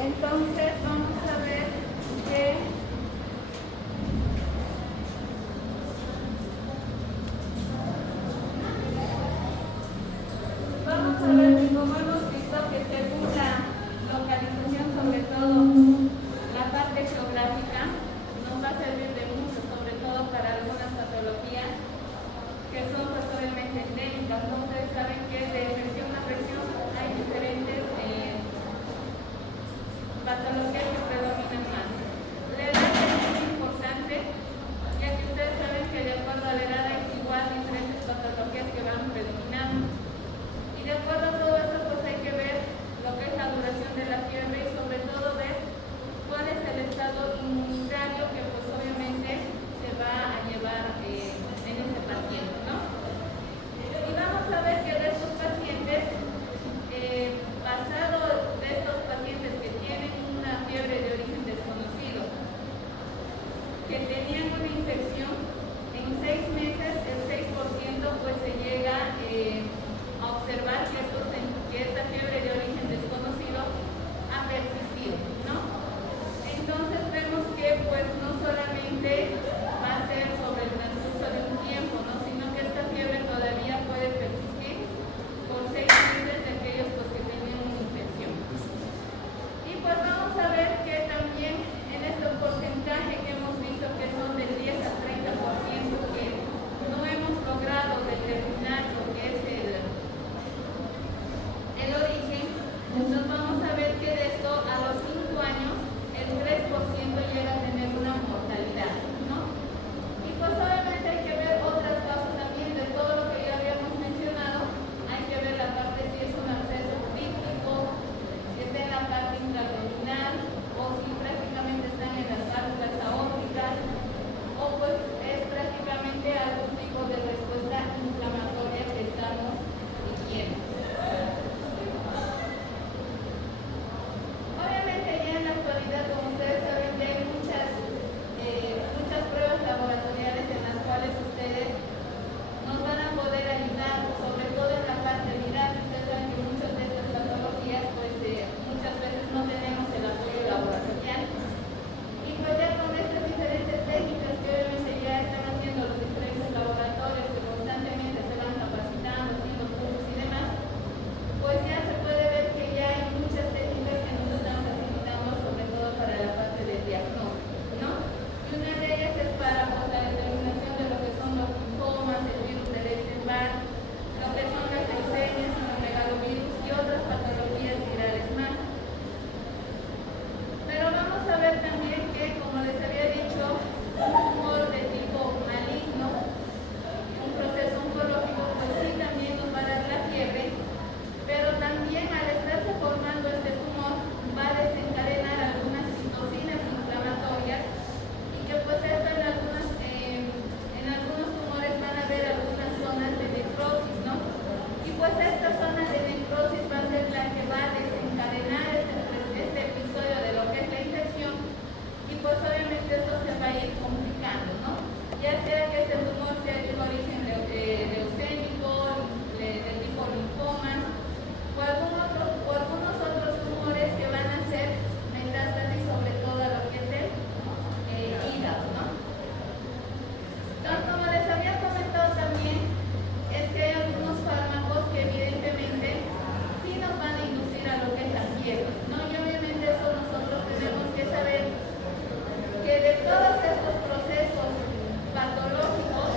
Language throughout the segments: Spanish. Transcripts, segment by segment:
Entonces vamos a ver que como hemos visto que según la localización, sobre todo la parte geográfica, nos va a servir de mucho, sobre todo para algunas patologías que son pues obviamente endémicas. ¿No? Ustedes saben que de región a región hay diferentes patologías que predominan más. La edad es muy importante, ya que ustedes saben que de acuerdo a la edad hay igual diferentes patologías que van predominando. Y de acuerdo a todo esto, pues hay que ver lo que es la duración de la fiebre y sobre todo ver cuál es el estado inmunitario que pues obviamente se va a llevar en este paciente, ¿no? Y vamos a ver que de estos pacientes, pasado de estos pacientes que tienen una fiebre de origen desconocido, que tenían una infección, en 6 meses el 6% pues se llega a observar que esta fiebre de origen desconocido ha persistido, ¿no? Entonces vemos que pues no solamente va a ser sobre el transcurso de un tiempo, ¿no? Sino que esta fiebre todavía puede persistir por 6 meses de aquellos pues, que tenían una infección. Y pues vamos a ver que también en este porcentaje que hemos visto que son del 10 al 30% que no hemos logrado determinar lo que es el origen, entonces vamos a ver que de esto a los 5 años el 3% llega a tener una mortalidad, ¿no? Y pues obviamente hay que ver otras causas también de todo lo que ya habíamos mencionado. Hay que ver la parte si es un absceso crítico, si está en la parte intraabdominal o si prácticamente están en las válvulas aórticas o pues es prácticamente algún tipo de respuesta inflamatoria que estamos viviendo. Obviamente ya en la actualidad, como ustedes saben, ya hay muchas pruebas laboratoriales en las cuales ustedes nos van a poder ayudar, sobre todo en la parte viral. Ustedes saben que muchas de estas patologías, pues muchas veces no tenemos el apoyo laboratorial. Y pues ya con estas diferentes técnicas que obviamente ya están haciendo los diferentes laboratorios que constantemente se van capacitando, haciendo cursos y demás, pues ya se puede ver que ya hay muchas técnicas que nos están facilitando, sobre todo para la parte del diagnóstico, ¿no? Y una de ellas es para pues, la determinación de lo que son los linfomas, el virus del Epstein-Barr, lo que son las leucemias, los megalovirus y otras patologías virales más. Pero vamos a ver también que, como les había dicho, un tumor de tipo maligno, un proceso oncológico, pues sí también nos va a dar la fiebre, pero también al estarse formando este tumor va a desencadenar algunas citocinas inflamatorias y que pues esto en algunos tumores van a haber algunas zonas de necrosis, ¿no? Y pues esta zona de necrosis va a ser la que va a desencadenar este episodio de lo que es la infección y pues obviamente esto se va a ir complicando, ¿no? Ya sea que este tumor sea de un origen leucémico, de tipo linfomas o algunos otros tumores que van a ser metástasis sobre todo a lo que es el hígado, ¿no? Entonces, como les había comentado también, es que hay algunos fármacos que evidentemente sí nos van a inducir a lo que es la fiebre, ¿no? Y obviamente eso nosotros tenemos que saber que de todos estos procesos patológicos,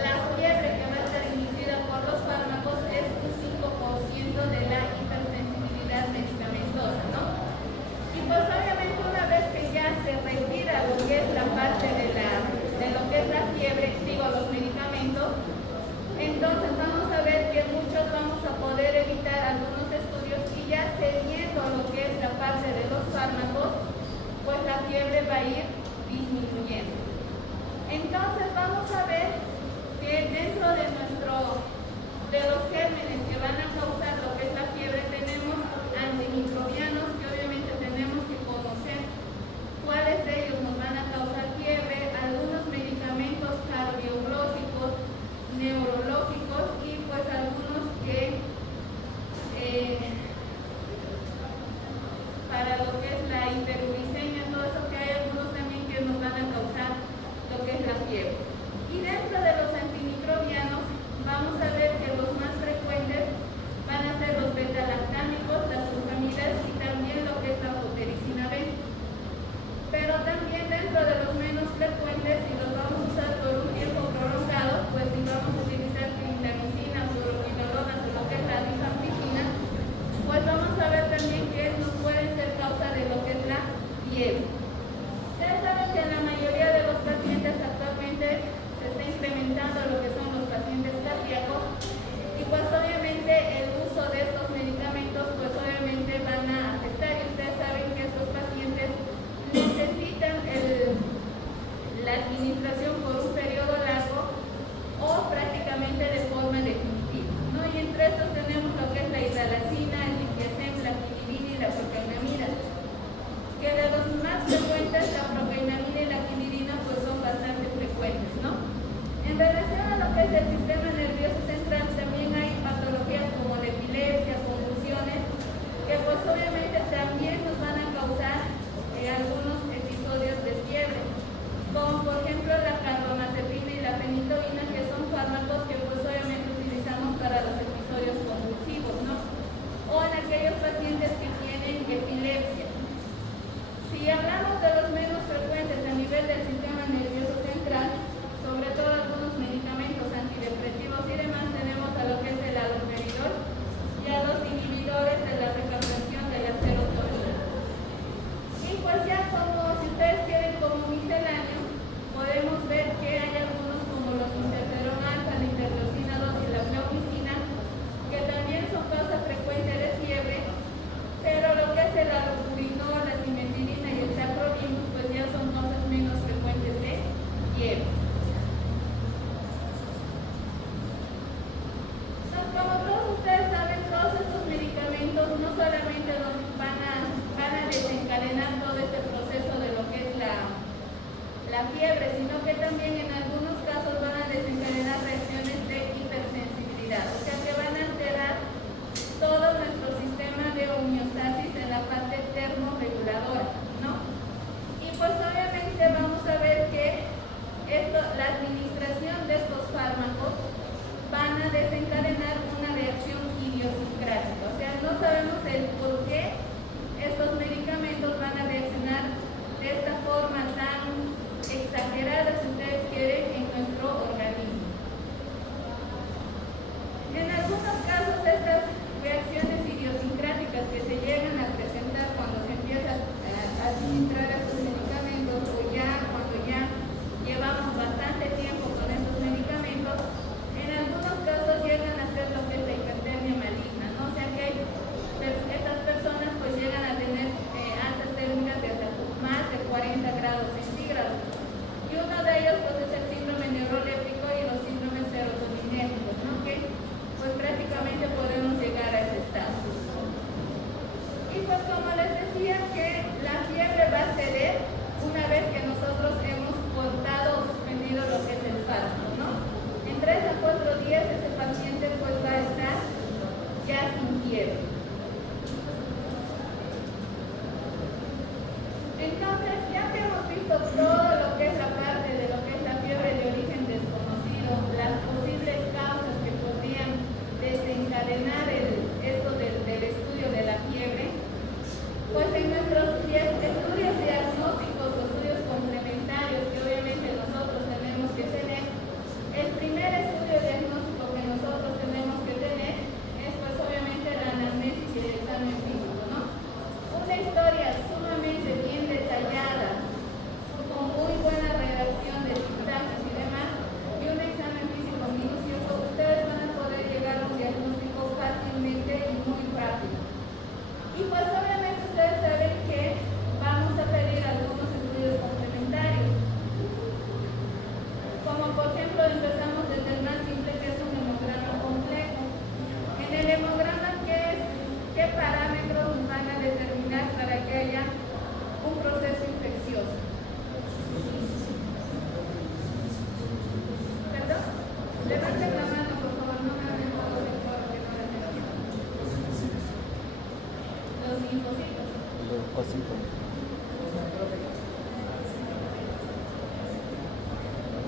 la fiebre que va a estar inducida por los fármacos es un 5% de la hipersensibilidad medicamentosa, ¿no? Y pues obviamente una vez que ya se retira lo que es la parte de lo que es la fiebre, digo los medicamentos, entonces vamos a ver que muchos vamos a poder evitar algunos estudios y ya cediendo lo que es la parte de los fármacos, pues la fiebre va a ir disminuyendo. Entonces vamos a ver que dentro de los gérmenes que van a causar lo que es la fiebre tenemos antimicrobianos que obviamente tenemos que conocer cuáles de ellos nos van a causar fiebre, algunos medicamentos cardiológicos, neurológicos y pues algunos que para lo que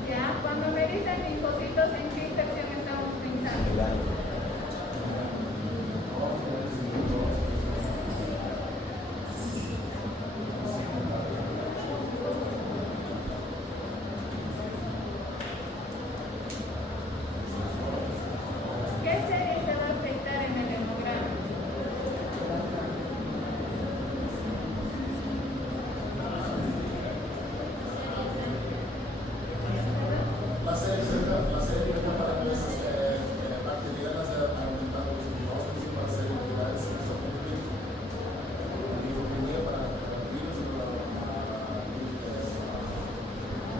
Ya, cuando me dicen linfocitos, ¿en qué infección estamos pensando? ¿Qué serie se va a afectar en el hemograma? La serie para que esas bacterianas aumentando los linfocitos para hacer actividades la linfopenía para virus y la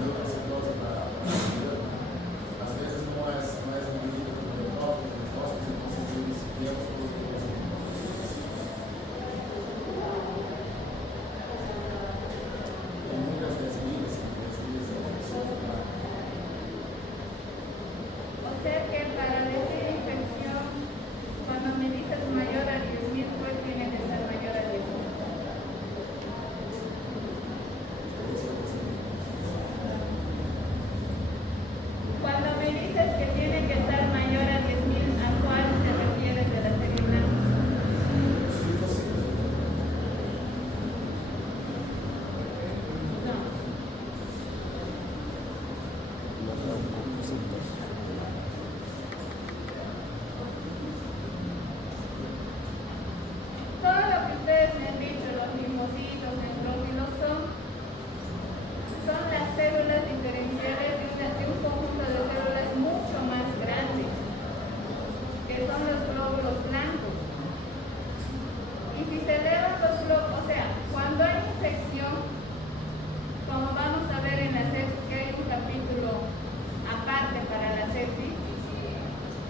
neurocitose para las veces no es medido como linfocitos, entonces vemos todos los muchas veces O sea que para decir infección, cuando me dices mayor a 10.000, pues tiene que estar mayor a 10.000. Cuando me dices que tiene que estar mayor a 10.000, ¿a cuál te refieres de la serie blanca? No. Todo lo que ustedes me han dicho, los linfocitos, neutrófilos, son las células diferenciales de un conjunto de células mucho más grandes, que son los glóbulos blancos. Y si se elevan los glóbulos, o sea, cuando hay infección, como vamos a ver en la sepsis, que hay un capítulo aparte para la sepsis,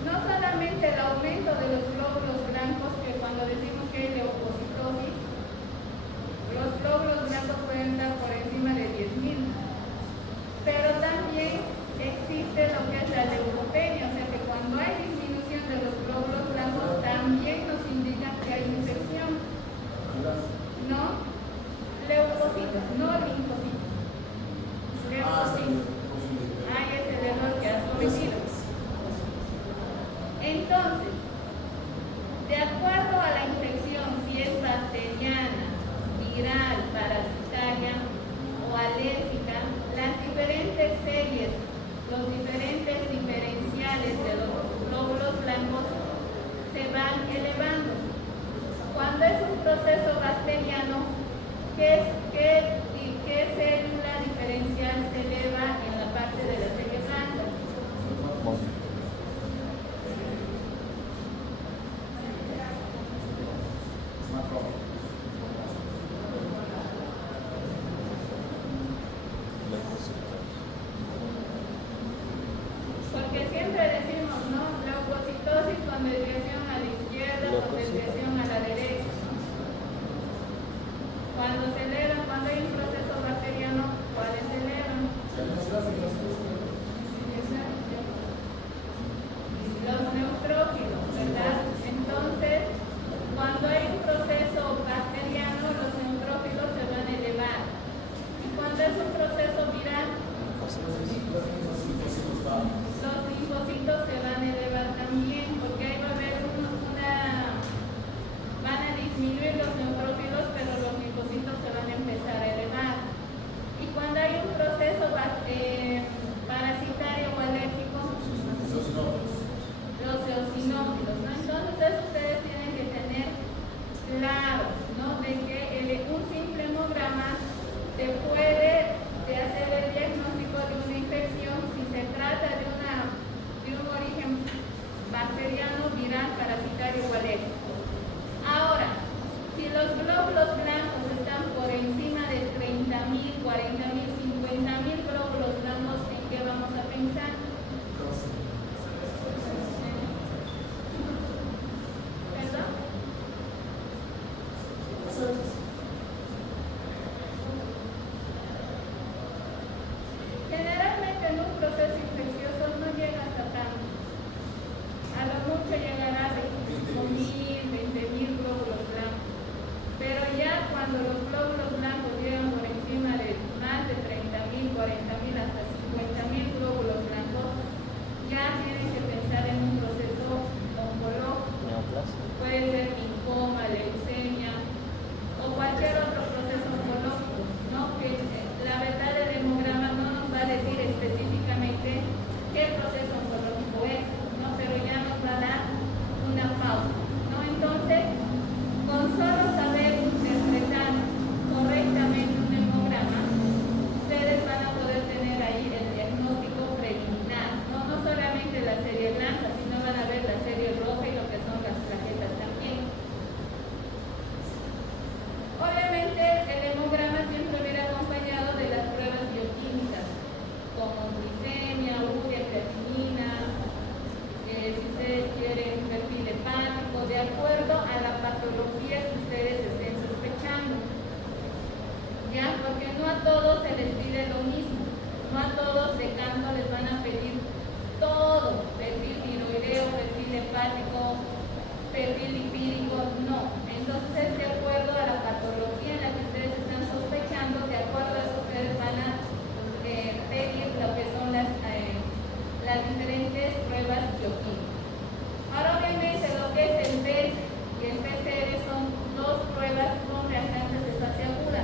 no solamente el aumento de los glóbulos blancos, que cuando decimos que hay leucocitosis, los glóbulos blancos pueden estar por encima de 10.000, pero también existe lo que es la leucopenia, o sea que cuando hay disminución de los glóbulos blancos también nos indica que hay infección. ¿No? Leucocitos, no linfocitos. Leucocitos. Ahí es el error que has cometido. Entonces, de acuerdo a la infección, si es bacteriana, viral, parasitaria o alérgica, las diferentes series, los diferentes diferenciales de los glóbulos blancos se van elevando. Cuando es un proceso bacteriano, ¿qué célula diferencial se eleva en la parte de la serie blanca? Porque siempre decimos, ¿no? Leucocitosis con desviación a la izquierda, con desviación a la derecha. Cuando se elevan, cuando hay un proceso bacteriano, ¿cuáles se elevan? Los neutrófilos, ¿verdad? Entonces, cuando hay un proceso bacteriano, los neutrófilos se van a elevar. Y cuando es un proceso viral, los linfocitos se van a elevar también, porque ahí va a haber van a disminuir los neutrófilos, pero los linfocitos se van no a todos de canto les van a pedir todo, perfil tiroideo, perfil hepático, perfil lipídico, no. Entonces es de acuerdo a la patología en la que ustedes están sospechando, de acuerdo a eso ustedes van a pedir lo que son las diferentes pruebas bioquímicas. Ahora obviamente lo que es el PET y el PCR son dos pruebas con reactantes de fase aguda.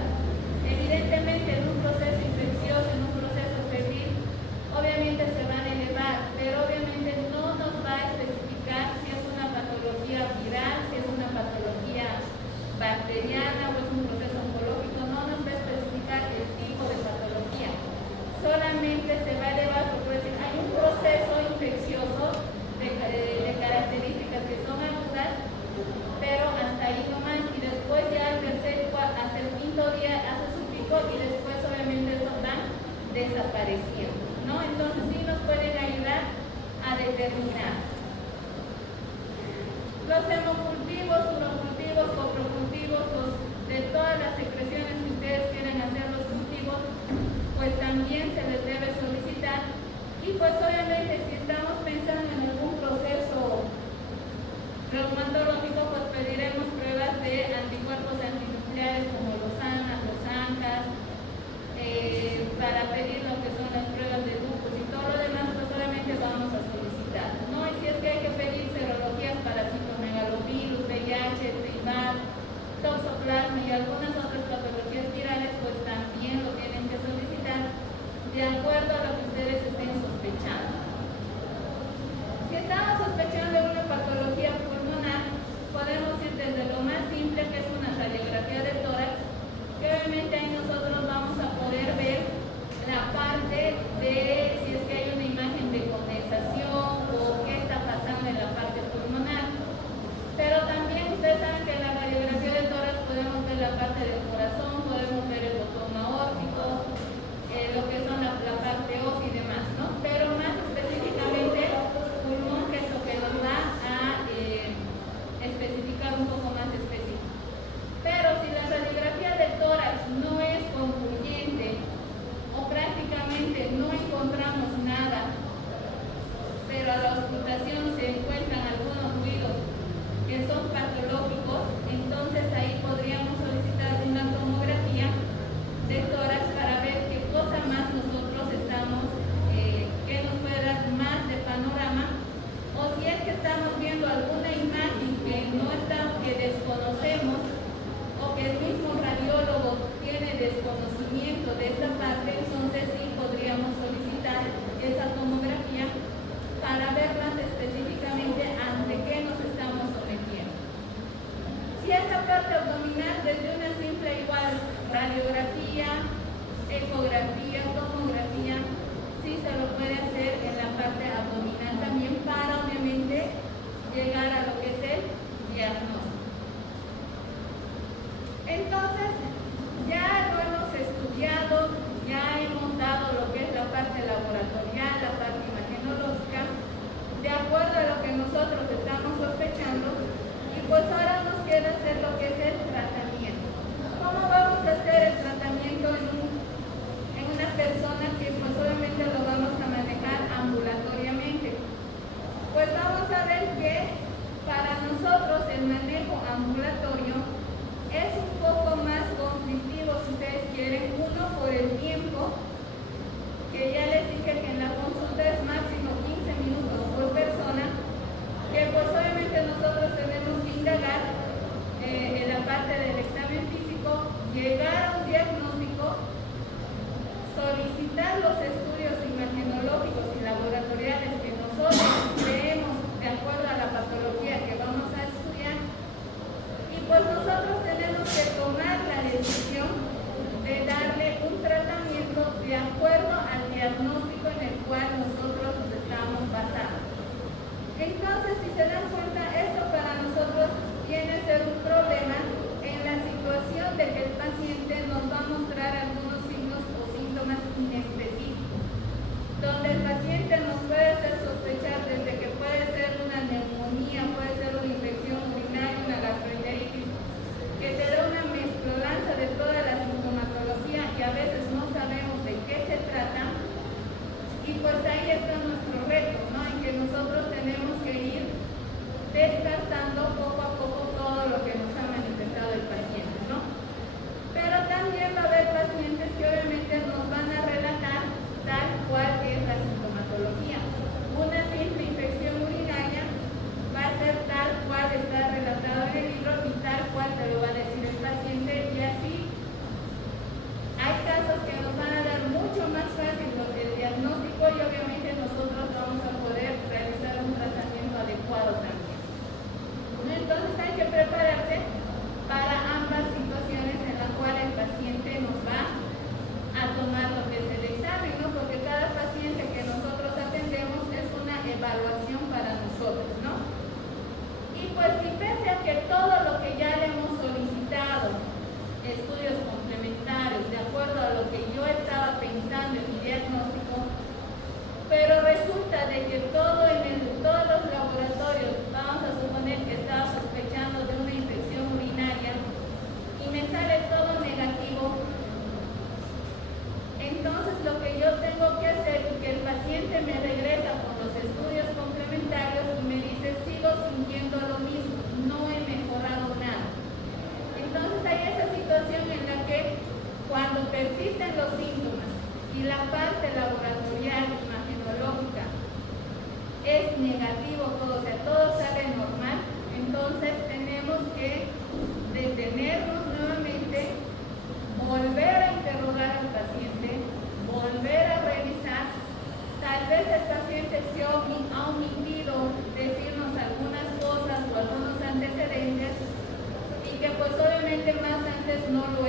Evidentemente en un proceso infeccioso, en un proceso febril, obviamente se van a elevar, pero obviamente no nos va a especificar si es una patología viral, si es una patología bacteriana o es un proceso oncológico, no nos va a especificar el tipo de patología. Solamente se va a elevar porque hay un proceso infeccioso de características que son agudas, pero hasta ahí nomás, y después ya al tercer, hasta el quinto día hace su pico y después obviamente estos van desapareciendo, ¿no? Entonces sí nos pueden ayudar a determinar los hemocultivos, urocultivos, coprocultivos, de todas las secreciones que ustedes quieren hacer los cultivos, pues también se les debe solicitar. Y pues obviamente si estamos pensando en algún proceso reumatológico, pues pediremos pruebas de anticuerpos antinucleares como los ANA, los ANCAS, para pedir lo que son las pruebas de lupus y todo lo demás, pues obviamente vamos a solicitar, ¿no? Y si es que hay que pedir serologías para citomegalovirus, VIH, TRIVAL, toxoplasma y algunas otras patologías virales, pues también lo tienen que solicitar de acuerdo a lo que ustedes estén sospechando. Si estamos sospechando de una patología pulmonar, podemos ir desde lo más simple, que es una radiografía de tórax, que obviamente ahí nosotros vamos a poder ver la parte de si es que hay una imagen de condensación o qué está pasando en la parte pulmonar. Pero también ustedes saben que en la radiografía de tórax podemos ver la parte del corazón, podemos ver el botón aórtico, lo que son la parte ósea y demás, ¿no? Pero más específicamente pulmón, que es lo que nos va a especificar un poco más específico. Pero si la radiografía de tórax no es concluyente o prácticamente no encontramos nada, pero a la auscultación se encuentran algunos ruidos que son patológicos, entonces ahí podríamos solicitar una tomografía de tórax para ver qué cosa más nosotros estamos, qué nos puede dar más de panorama, o si es que estamos viendo alguna imagen que no está, que desconocemos, o que el mismo radiólogo tiene desconocimiento de esta parte, entonces sí podríamos solicitar esa tomografía para ver más específicamente ante qué nos estamos sometiendo. Si es la parte abdominal, desde una simple igual radiografía, ecografía, tomografía, sí se lo puede hacer en la parte abdominal también para obviamente llegar a lo que es el diagnóstico. Entonces, ya lo hemos estudiado, ya hemos dado lo que es la parte laboratorial, la parte imagenológica, de acuerdo a lo que nosotros estamos sospechando, y pues ahora nos queda hacer lo que es el tratamiento. ¿Cómo vamos a hacer el tratamiento en una persona que pues obviamente lo vamos a manejar ambulatoriamente? Pues vamos a ver que para nosotros el manejo ambulatorio es un poco más conflictivo, si ustedes quieren, uno por el tiempo, que ya les dije que en la consulta es máximo 15 minutos por persona, que pues obviamente nosotros tenemos que indagar en la parte del examen físico, llegar a un diagnóstico, solicitar los estudios imagenológicos y laboratoriales que nosotros creemos de acuerdo a la patología que vamos a estudiar, y pues nosotros tenemos que tomar la decisión de darle un tratamiento de acuerdo al diagnóstico en el cual nosotros nos estamos basando. Entonces, si se dan cuenta, esto para nosotros viene a ser un problema en la situación de que el paciente nos va a mostrar algunos signos o síntomas inespecíficos, donde el paciente nos puede hacer sospechar desde que puede ser una neumonía, puede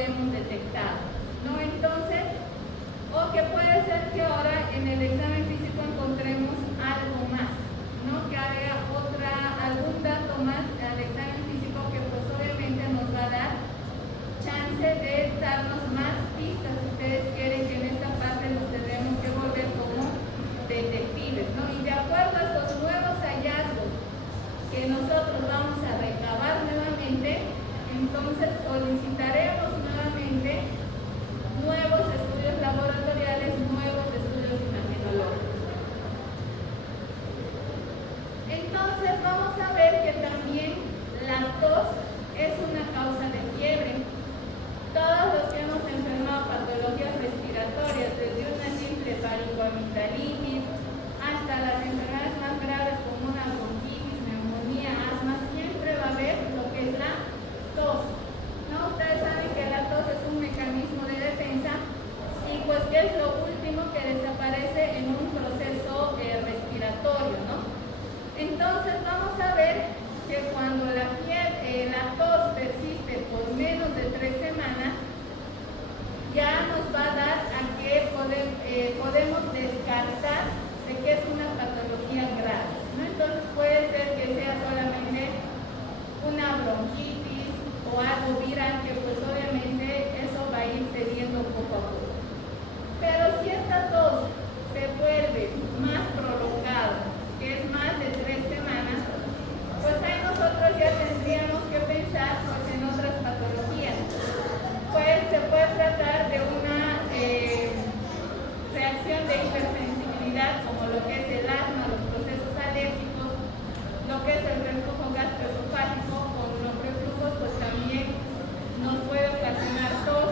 hemos detectado, ¿no? Entonces, o que puede ser que ahora en el examen físico encontremos algo más, ¿no? Que haya algún dato más al examen físico que pues obviamente nos va a dar chance de darnos más pistas. Si ustedes quieren que en esta parte nos tendremos que volver como detectives, ¿no? Y de acuerdo a estos nuevos hallazgos que nosotros vamos a recabar nuevamente, entonces solicitaremos nuevamente nuevos estudios laboratoriales, nuevos estudios imagenológicos. Entonces vamos a ver que también la tos es una causa de fiebre. Todos los que hemos enfermado patologías respiratorias, desde una simple faringoamigdalitis hasta las enfermedades más graves como una bronquitis, neumonía, asma, siempre va a haber lo que es la tos, ¿no? Ustedes saben que la tos es un mecanismo de defensa y pues que es lo último que desaparece en un proceso respiratorio, ¿no? Entonces vamos a ver que cuando la tos persiste por menos de 3 semanas, ya nos va a dar a que podemos descartar de que es una patología grave, ¿no? Entonces puede ser que sea solamente una bronquitis o algo viral, que pues obviamente eso va a ir cediendo poco a poco. Pero si esta tos se vuelve más prolongada, que es más de 3 semanas, pues ahí nosotros ya tendríamos que pensar pues en otras patologías. Pues se puede tratar de una reacción de hipersensibilidad, como lo que es el asma, los procesos alérgicos, lo que es el reflujo gastroesofágico, con los reflujos pues también nos puede ocasionar tos,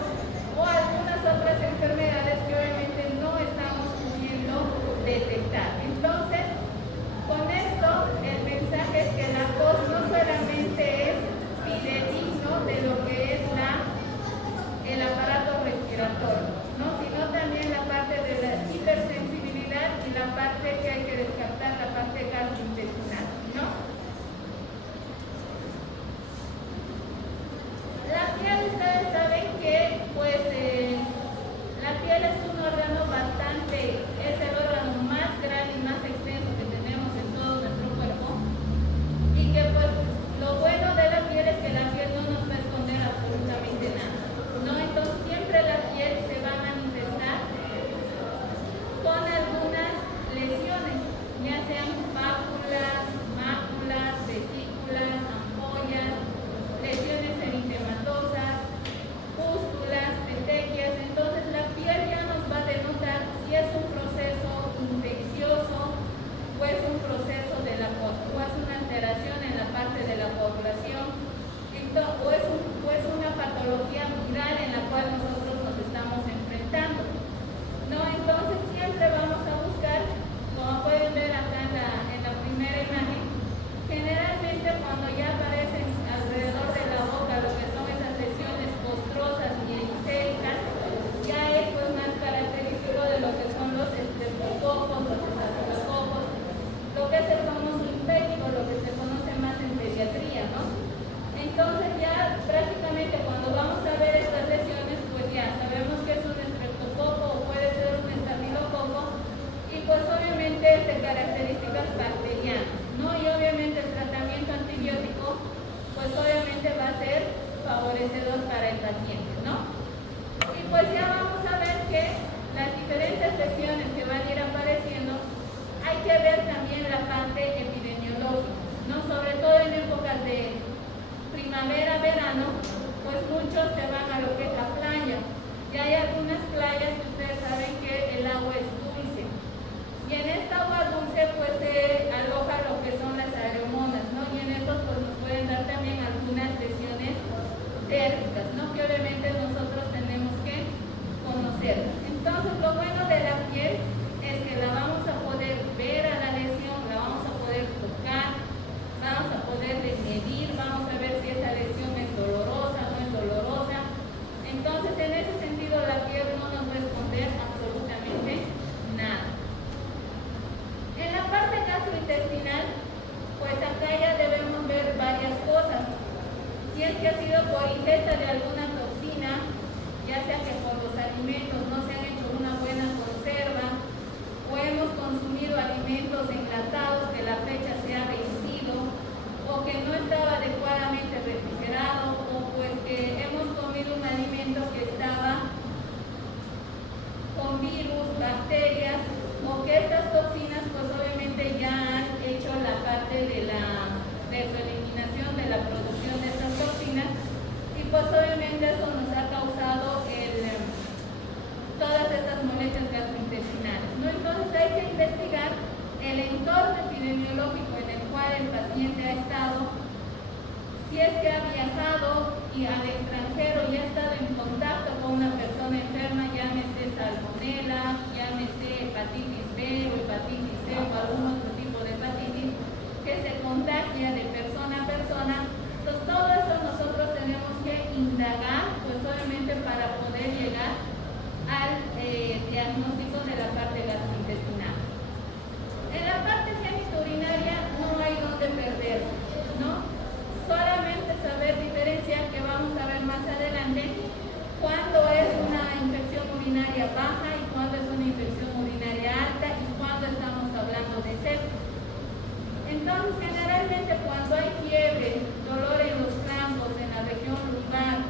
o algunas otras enfermedades que obviamente no estamos pudiendo detectar. Entonces, con esto el mensaje es que la tos no solamente es fidedigno de lo que es el aparato respiratorio, ¿no? Sino también la parte de la hipersensibilidad y la parte que hay que descartar, la parte gastrointestinal, ¿no? La piel, ustedes saben que pues la piel es un órgano es el órgano más grande y más extenso que tenemos en todo nuestro cuerpo, y que pues lo bueno de la piel es que la piel no nos va a esconder absolutamente nada, ¿no? Entonces siempre la piel se va a manifestar con algunas lesiones, ya sean pápulas, máculas, vesículas, ampollas, lesiones eritematosas, pústulas, petequias, toxinas pues obviamente ya han hecho la parte de su eliminación, de la producción de estas toxinas, y pues obviamente eso nos ha causado todas estas molestias gastrointestinales, ¿no? Entonces hay que investigar el entorno epidemiológico en el cual el paciente ha estado, si es que ha viajado y al extranjero y ha estado en contacto con una persona enferma, llámese salmonela, llámese hepatitis B o hepatitis C o algún otro tipo de hepatitis que se contagia de persona a persona. Entonces todo eso nosotros tenemos que indagar, pues obviamente para poder llegar al diagnóstico de la parte gastrointestinal. En la parte genitourinaria no hay donde perderse, ¿no? Solamente saber diferenciar, que vamos a ver más adelante, cuándo es una infección urinaria baja y cuándo es una infección urinaria alta y cuándo estamos hablando de sepsis. Entonces, generalmente cuando hay fiebre, dolor en los flancos, en la región lumbar,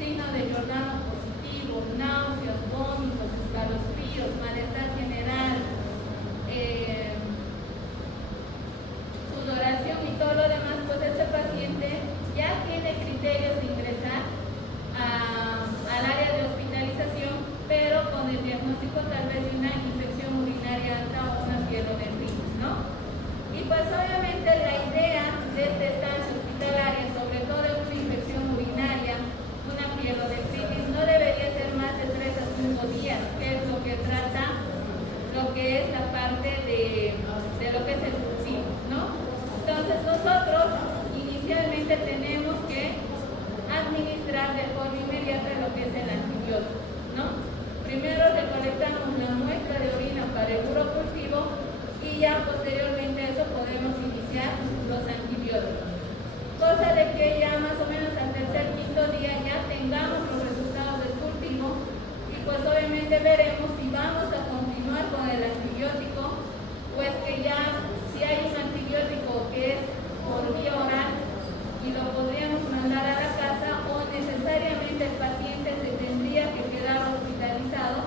signo de Giordano positivo, náuseas, vómitos, escalofríos, malestar general, sudoración y todo lo demás, pues este paciente ya tiene criterios de ingresar al área de hospitalización, pero con el diagnóstico tal vez de una infección urinaria alta o una pielonefritis, ¿no? Y pues obviamente la idea de esta estancia hospitalaria, sobre todo en una infección urinaria, una pielonefritis, no debería ser más de 3 a 5 días, que es lo que trata lo que es la parte de lo que es el cultivo, ¿no? Entonces nosotros inicialmente tenemos que administrar de forma inmediata lo que es el antibiótico, ¿no? Primero recolectamos la muestra de orina para el urocultivo y ya posteriormente a eso podemos iniciar los antibióticos. Cosa de que ya más o menos al tercer, quinto día ya tengamos los resultados del cultivo y pues obviamente veremos si vamos a continuar con el antibiótico, pues que ya si hay un antibiótico que es por vía oral y lo podríamos mandar a la casa, o necesariamente el paciente se tendría que quedar hospitalizado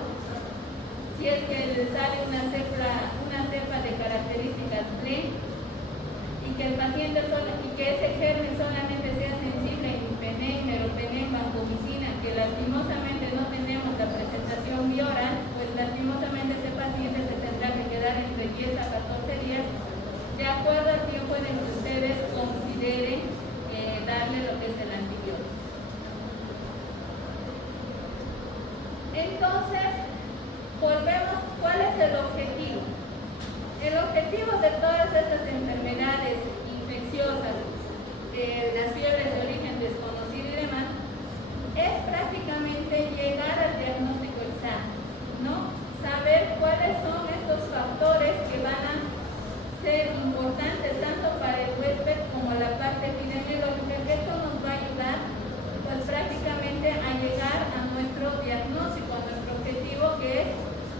si es que le sale una cepa de características PLE y que el paciente y que ese germen solamente sea sensible a imipenem, meropenem, vancomicina, que lastimosamente no tenemos la presentación vía oral, pues lastimosamente ese paciente se tendrá que quedar entre 10 a 14 días de acuerdo al tiempo en el que ustedes consideren darle lo que es el antibiótico. Entonces, volvemos, ¿cuál es el objetivo? El objetivo de todas estas enfermedades infecciosas, las fiebres de origen desconocido y demás, es prácticamente llegar al diagnóstico exacto, ¿no? Saber cuáles son estos factores que van a ser importantes tanto para el huésped como la parte epidemiológica, que esto nos va a ayudar pues prácticamente a llegar a nuestro diagnóstico, a nuestro objetivo, que es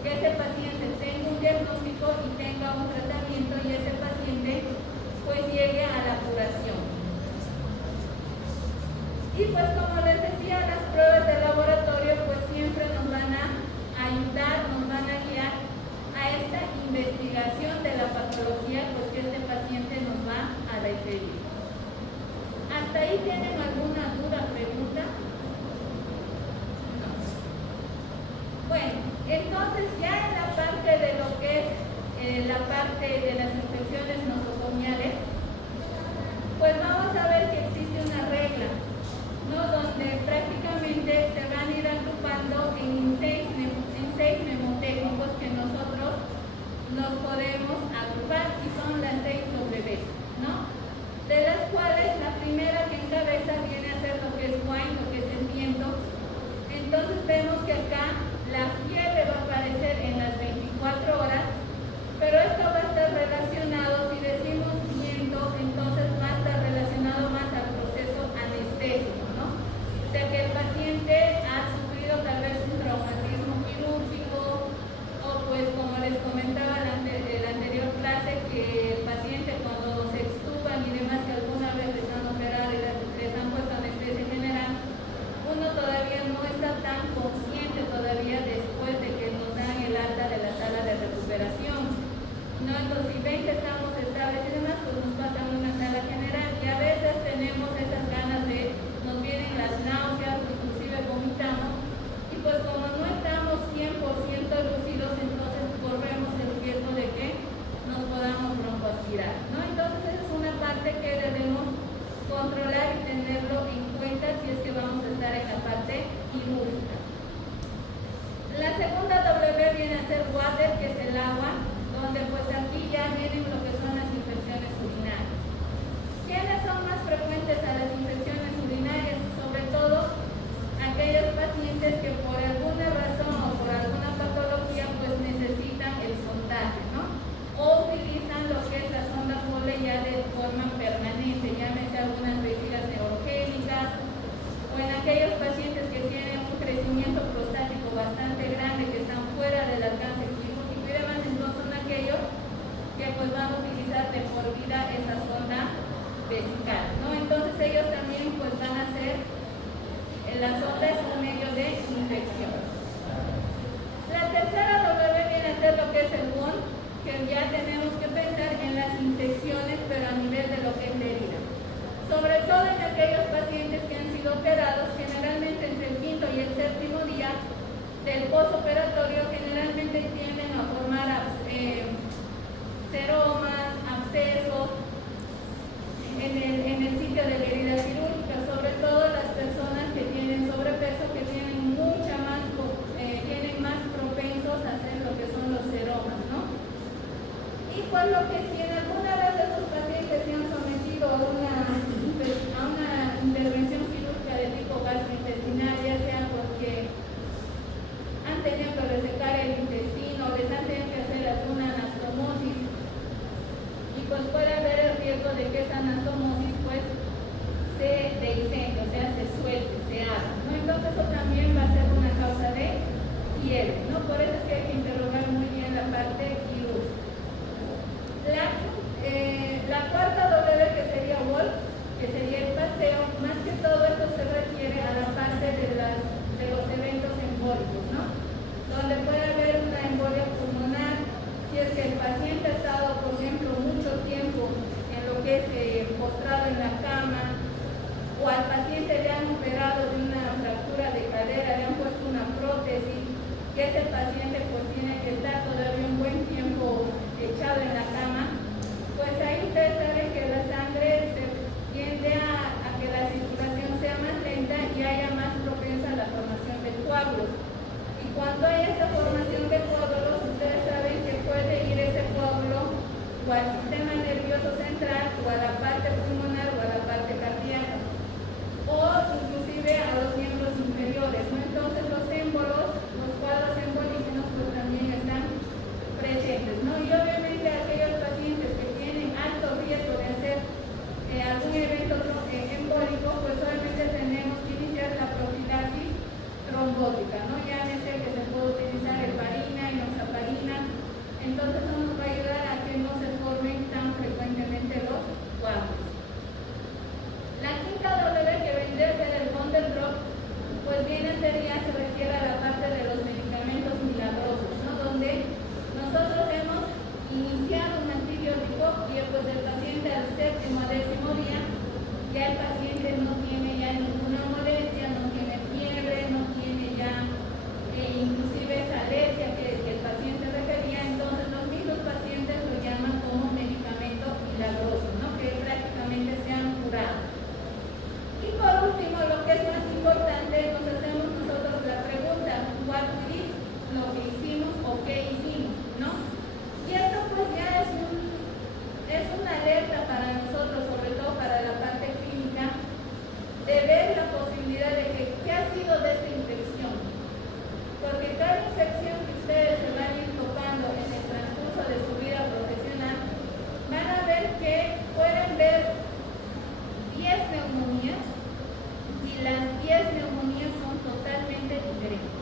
que ese paciente tenga un diagnóstico y tenga un tratamiento y ese paciente pues llegue a la curación. Y pues como les decía, las pruebas de laboratorio pues siempre nos van a ayudar, nos van a guiar a esta investigación de la patología pues que este paciente nos va a referir. ¿Hasta ahí tienen alguna duda, pregunta? No. Bueno, entonces ya en la parte de lo que es la parte de las infecciones nosocomiales, pues vamos a ver que existe una regla, ¿no? Donde prácticamente se van a ir agrupando en seis mnemotécnicos que nosotros nos podemos agrupar y son las 6 Ws, ¿no? De las cuales la primera que encabeza viene a ser lo que es wine, lo que es el viento. Entonces vemos que acá la fiebre va a aparecer en las 24 horas, pero esto va a estar relacionado, si decimos viento, entonces va a estar relacionado Cuando hay esta formación de coágulos, ustedes saben que puede ir ese coágulo o al sistema nervioso central, o a la parte pulmonar, o a la parte cardíaca, o inclusive a los miembros inferiores, ¿no? Entonces los émbolos, los cuadros embolígenos, pues también están presentes, ¿no? Y obviamente aquellos pacientes que tienen alto riesgo de hacer algún evento embólico, pues obviamente tenemos que iniciar la profilaxis trombótica, ¿no? Llámese que se puede utilizar heparina, enoxaparina. Entonces eso nos va a ayudar a que no se formen tan frecuentemente los coágulos. La quinta W, que vendría a ser el Bondel-Drop, pues viene a ser, ya se refiere a la parte de los medicamentos milagrosos, ¿no? Donde nosotros hemos iniciado un antibiótico y pues el paciente al séptimo o décimo día ya el paciente no tiene ya ninguna molestia, no tiene fiebre, no tiene ya inclusive esa alergia que el paciente refería. Entonces los mismos pacientes lo llaman como medicamento milagroso, ¿no? Que prácticamente se han curado. Y por último, lo que es más importante, nos hacemos nosotros la pregunta, ¿what we did? Lo que hicimos o qué hicimos, ¿no? Y esto pues ya es una alerta para nosotros, sobre todo para la parte clínica, de ver la posibilidad de que qué ha sido de esta infección. Porque cada infección que ustedes se van a ir tocando en el transcurso de su vida profesional, van a ver que pueden ver 10 neumonías y las 10 neumonías son totalmente diferentes.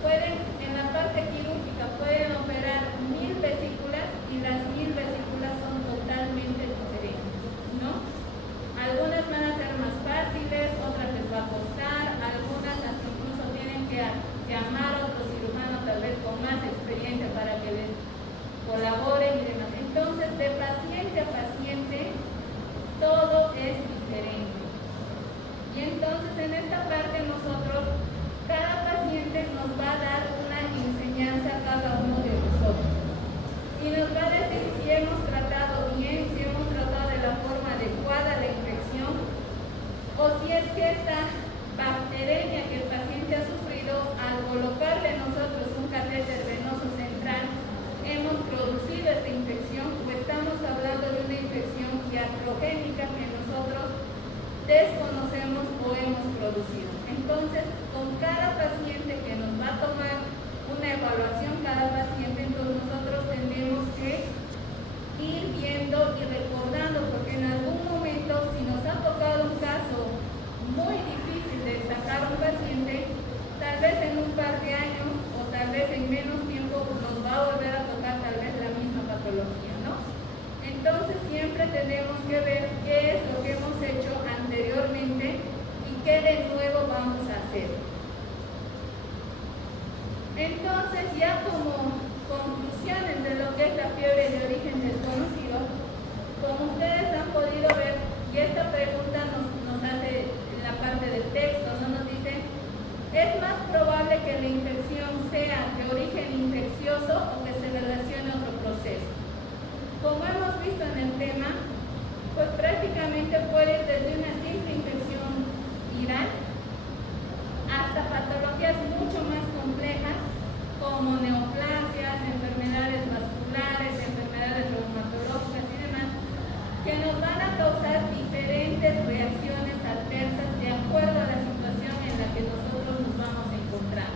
Pueden, en la parte quirúrgica, pueden operar 1000 vesículas y las 1000 vesículas son totalmente diferentes, ¿no? Algunas van a ser más fáciles, otras les va a costar, algunas hasta incluso tienen que llamar a otro cirujano tal vez con más experiencia para que les colaboren y demás. Entonces, de paciente a paciente, todo es diferente. Y entonces en esta parte nosotros, cada paciente nos va a dar una enseñanza a cada uno de nosotros. Y nos va a decir si hemos tratado bien, si hemos tratado de la forma adecuada la infección, o si es que esta bacteremia que el paciente ha sufrido, al colocarle nosotros un catéter venoso central, hemos producido esta infección, o estamos hablando de una infección iatrogénica que nosotros desconocemos o hemos producido. Entonces, con cada paciente que nos va a tomar una evaluación, cada paciente, entonces nosotros tenemos que ir viendo y recordando, porque en algún momento, si nos ha tocado un caso muy difícil de sacar un paciente, tal vez en un par de años o tal vez en menos tiempo nos va a volver a tocar tal vez la misma patología, ¿no? Entonces siempre tenemos que ver qué es lo que hemos hecho anteriormente y qué de nuevo vamos a hacer. Entonces, ya como conclusiones de lo que es la fiebre de origen desconocido, como ustedes han podido ver, y esta pregunta nos hace en la parte del texto, ¿no? Nos dice, ¿es más probable que la infección sea de origen infeccioso o que se relacione a otro proceso? Como hemos visto en el tema, pues prácticamente puede ir desde una simple infección viral hasta patologías mucho más complejas como neoplasias, enfermedades vasculares, enfermedades reumatológicas y demás, que nos van a causar diferentes reacciones adversas de acuerdo a la situación en la que nosotros nos vamos a encontrar.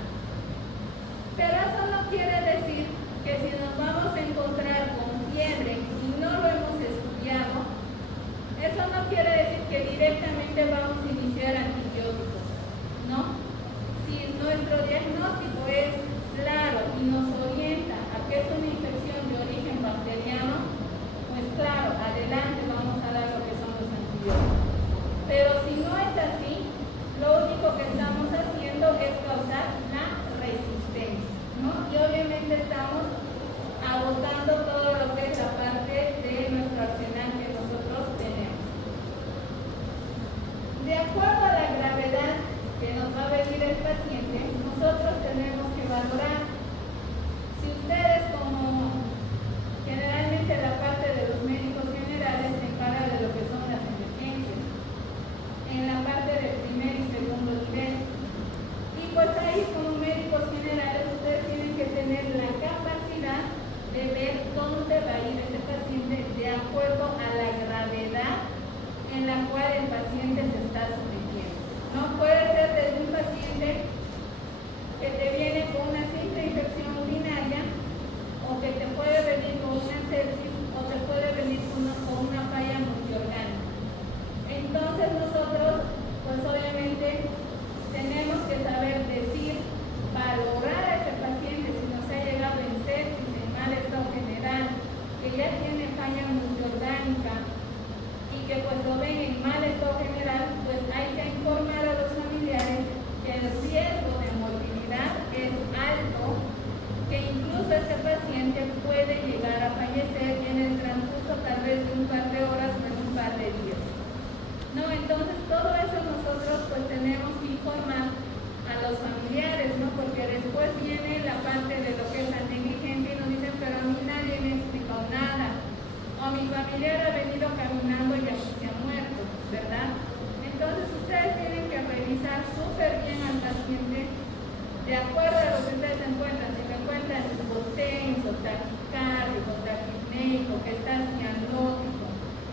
de acuerdo a lo que ustedes encuentran, si me encuentran hipotenso, taquicárdico, taquipneico, que está cianótico,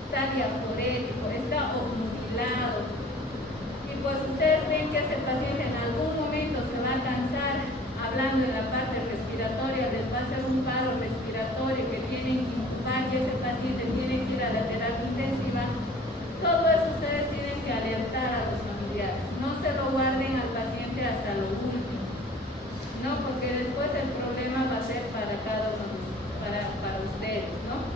está diaforético, está obnubilado, y pues ustedes ven que ese paciente en algún momento se va a cansar, hablando de la parte respiratoria, les va a hacer un paro respiratorio que tienen que intubar y ese paciente tiene que ir a la terapia intensiva. Todo eso ustedes tienen que alertar a los familiares. No se lo guarden al paciente hasta lo último, ¿no? Porque después el problema va a ser para cada uno, para ustedes, ¿no?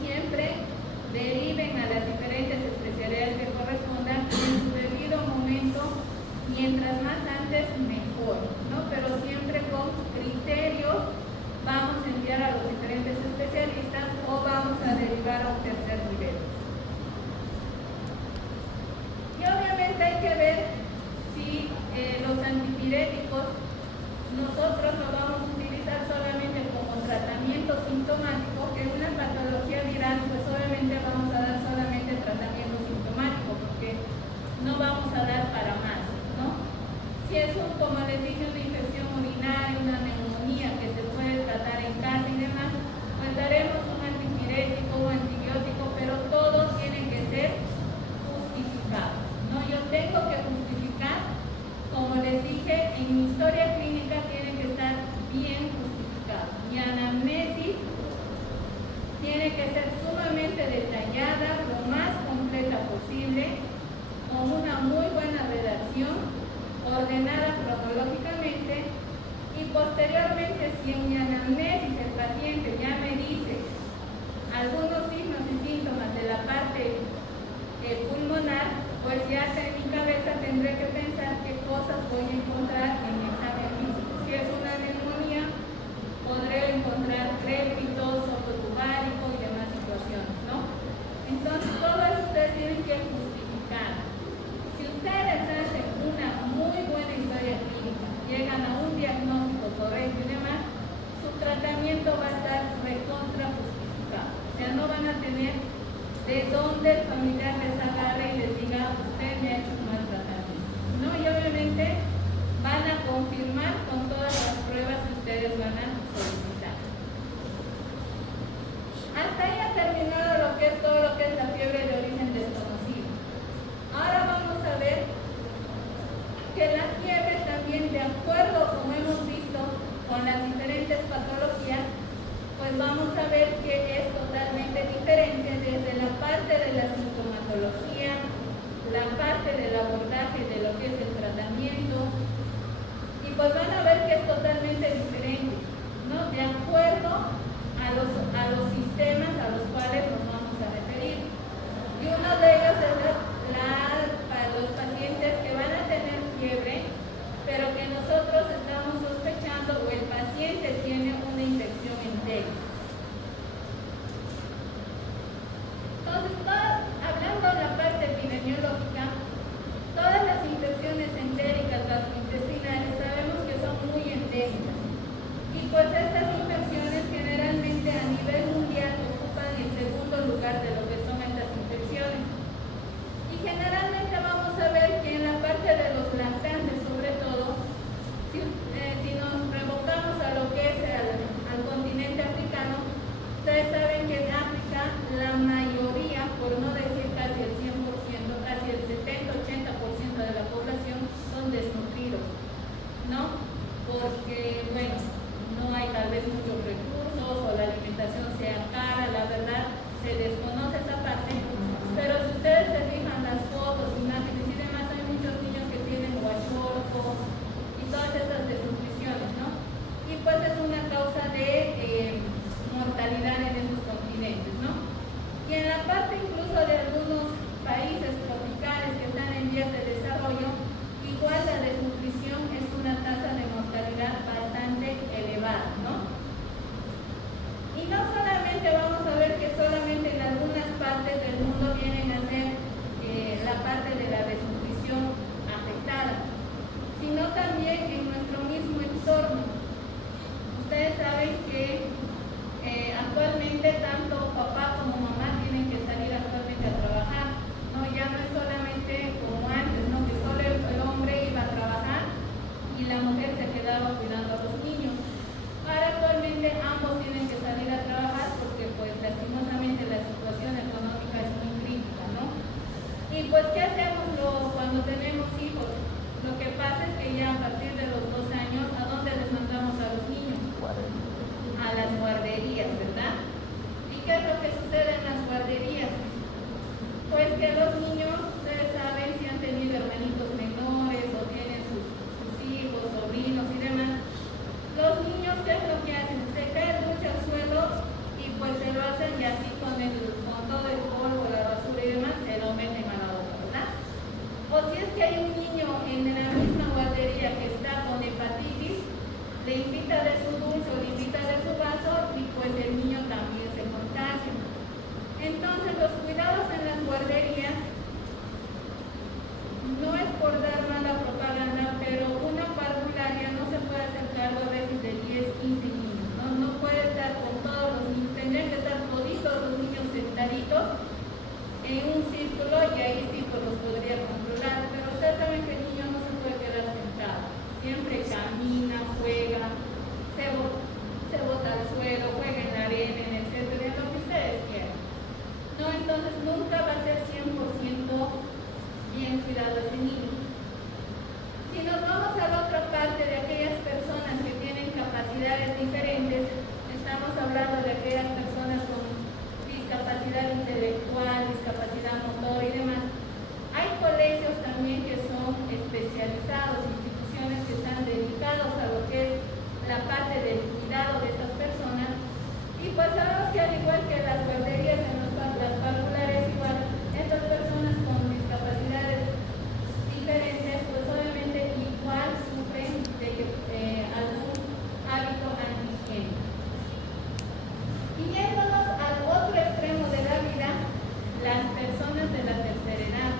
Siempre deriven a las diferentes especialidades que correspondan en su debido momento, mientras más antes mejor, ¿no? Pero siempre con criterios vamos a enviar a los diferentes especialistas o vamos a derivar a un tercer nivel. Y obviamente hay que ver si los antipiréticos nosotros lo vamos a utilizar solamente como tratamiento sintomático, que en una patología viral pues obviamente vamos a dar solamente tratamiento sintomático porque no vamos a dar para más, ¿no? Si es como les dije, una infección urinaria, una neumonía que se puede tratar en casa y demás, pues daremos un antipirético o antibiótico, pero todos tienen que ser justificados, ¿no? Yo tengo que justificar, como les dije, en mi historia clínica tiene que estar bien justificado. Mi anamnesis tiene que ser sumamente detallada, lo más completa posible, con una muy buena redacción, ordenada cronológicamente, y posteriormente, si en mi anamnesis el paciente ya me dice algunos signos y síntomas de la parte pulmonar, pues ya en mi cabeza tendré que pensar qué cosas voy a encontrar en mi examen físico. Si es una neumonía, podré encontrar crépito, soplo-tubárico y demás situaciones, ¿no? Entonces, todo eso ustedes tienen que justificar. Si ustedes hacen una muy buena historia clínica, llegan a un diagnóstico correcto y demás, su tratamiento va a estar recontra justificado. O sea, no van a tener de dónde el familiar les agarre y les diga, usted me ha hecho un mal tratamiento, ¿no? Y obviamente van a confirmar con todas las pruebas que ustedes van a solicitar. Hasta ahí ha terminado lo que es todo lo que es la fiebre de origen desconocido. Ahora vamos a ver que la fiebre también, de acuerdo como hemos visto con las diferentes patologías, pues vamos a ver que es totalmente diferente desde la parte de la sintomatología, la parte del abordaje de lo que es el tratamiento, y pues van a ver que es totalmente diferente, ¿no? De acuerdo a los sistemas a los cuales nos vamos a referir. Y uno de ellos es para los pacientes que van a tener fiebre, pero que nosotros estamos sospechando o el paciente tiene una infección entérica. Entonces, hablando de la parte epidemiológica, todas las infecciones entéricas gastrointestinales sabemos que son muy endémicas. Y pues estas infecciones generalmente a nivel mundial ocupan el segundo lugar de lo que son estas infecciones. Y generalmente vamos a ver que en la parte de los lactantes, sobre todo, si nos revocamos a lo que es al continente africano, ustedes saben que en África la mayoría, por no decir casi el 100%, casi el 70-80% de la población son desnutridos, ¿no? Porque, bueno, no hay tal vez muchos recursos o la alimentación sea cara, la verdad se desconoce esa parte, pero si ustedes se fijan las fotos, imágenes y demás, hay muchos niños que tienen huachorco y todas estas desnutriciones, ¿no? Y pues es una causa de mortalidad en estos continentes, ¿no? Y en la parte incluso de algunos países tropicales que están en vías de desarrollo, igual la desnutrición es una tasa de mortalidad bastante elevada, ¿no? obviamente ambos tienen que salir a trabajar porque pues lastimosamente la situación económica es muy crítica, ¿no? Y pues ¿qué hacemos cuando tenemos hijos? Lo que pasa es que ya a partir de los 2 años, ¿a dónde les mandamos a los niños? A las guarderías, ¿verdad? ¿Y qué es lo que sucede en las guarderías? Pues que los niños, ustedes saben, si han tenido hermanitos menores o tienen sus hijos, sobrinos y demás, los niños, ¿qué es lo que hacen? Se cae el dulce al suelo y pues se lo hacen y así con todo el polvo, la basura y demás, se lo meten a la boca, ¿verdad? O si es que hay un niño en la misma guardería que está con hepatitis, le invita de su dulce o le invita de su vaso y pues el niño también se contagia. Entonces los cuidados en las guarderías, no es por dar mala propaganda, pero una parvularia no se puede hacer cargo a veces de 10, 15 niños, no puede estar con todos los niños, tendrían que estar toditos los niños sentaditos en un círculo y ahí sí pues los podría controlar, pero ustedes saben que el niño no se puede quedar sentado, siempre camina, juega, se bota al suelo, juega en la arena, en el centro, en lo que ustedes quieran. No, entonces nunca va a ser 100% bien cuidado ese niño. Si nos vamos a la otra parte de aquellas personas que tienen capacidades diferentes, estamos hablando de aquellas personas con discapacidad intelectual, discapacidad motor y demás. Hay colegios también que son especializados, instituciones que están dedicados a lo que es la parte del cuidado de estas personas. Y pues sabemos que al igual que las guarderías en las parvulares, igual estas personas con discapacidades diferentes, pues obviamente igual sufren de algún hábito antihigiénico. Y yéndonos al otro extremo de la vida, las personas de la tercera edad.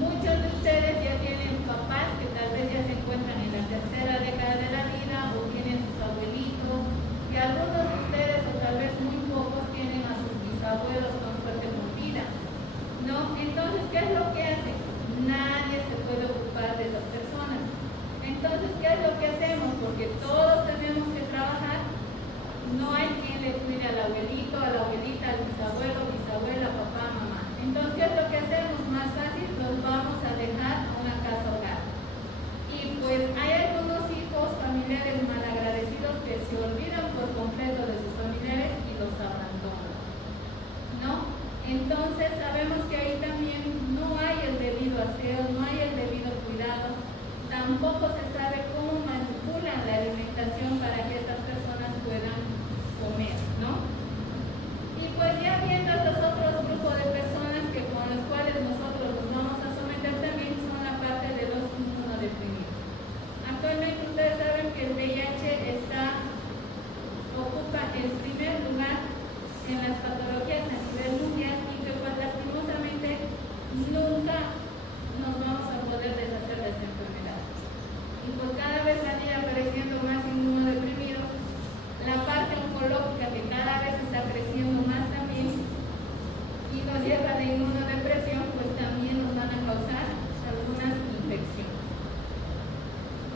Muchos de ustedes ya tienen papás que tal vez ya se encuentran en la tercera década de la vida o tienen sus abuelitos, y algunos de ustedes, o tal vez muy pocos, tienen a sus bisabuelos con suerte con vida, ¿no? Entonces, ¿qué es lo que hacen? Nadie se puede ocupar de esas personas. Entonces, ¿qué es lo que hacemos? Porque todos tenemos que trabajar, no hay quien le cuide al abuelito, a la abuelita, al bisabuelo, bisabuela, papá, mamá. Entonces, ¿qué es lo que hacemos? Más fácil, los vamos a dejar a una casa hogar. Y pues hay algunos hijos, familiares malagradecidos que se olvidan por completo de sus familiares y los abandonan, ¿no? Entonces sabemos que ahí también no hay el debido aseo, no hay el debido cuidado, tampoco se sabe cómo manipulan la alimentación para que estas personas puedan comer, ¿no? Y pues ya viendo estos otros grupos de personas que con los cuales nosotros nos vamos a someter también son la parte de los inmunodeprimidos. Actualmente ustedes saben que el VIH ocupa el primer lugar en las patologías a nivel mundial y que pues lastimosamente nunca nos vamos a poder deshacer de esta enfermedad. Y pues cada vez van a ir apareciendo más inmunodeprimidos, la parte oncológica que cada vez está creciendo más también y nos lleva a la inmunodepresión, pues también nos van a causar algunas infecciones.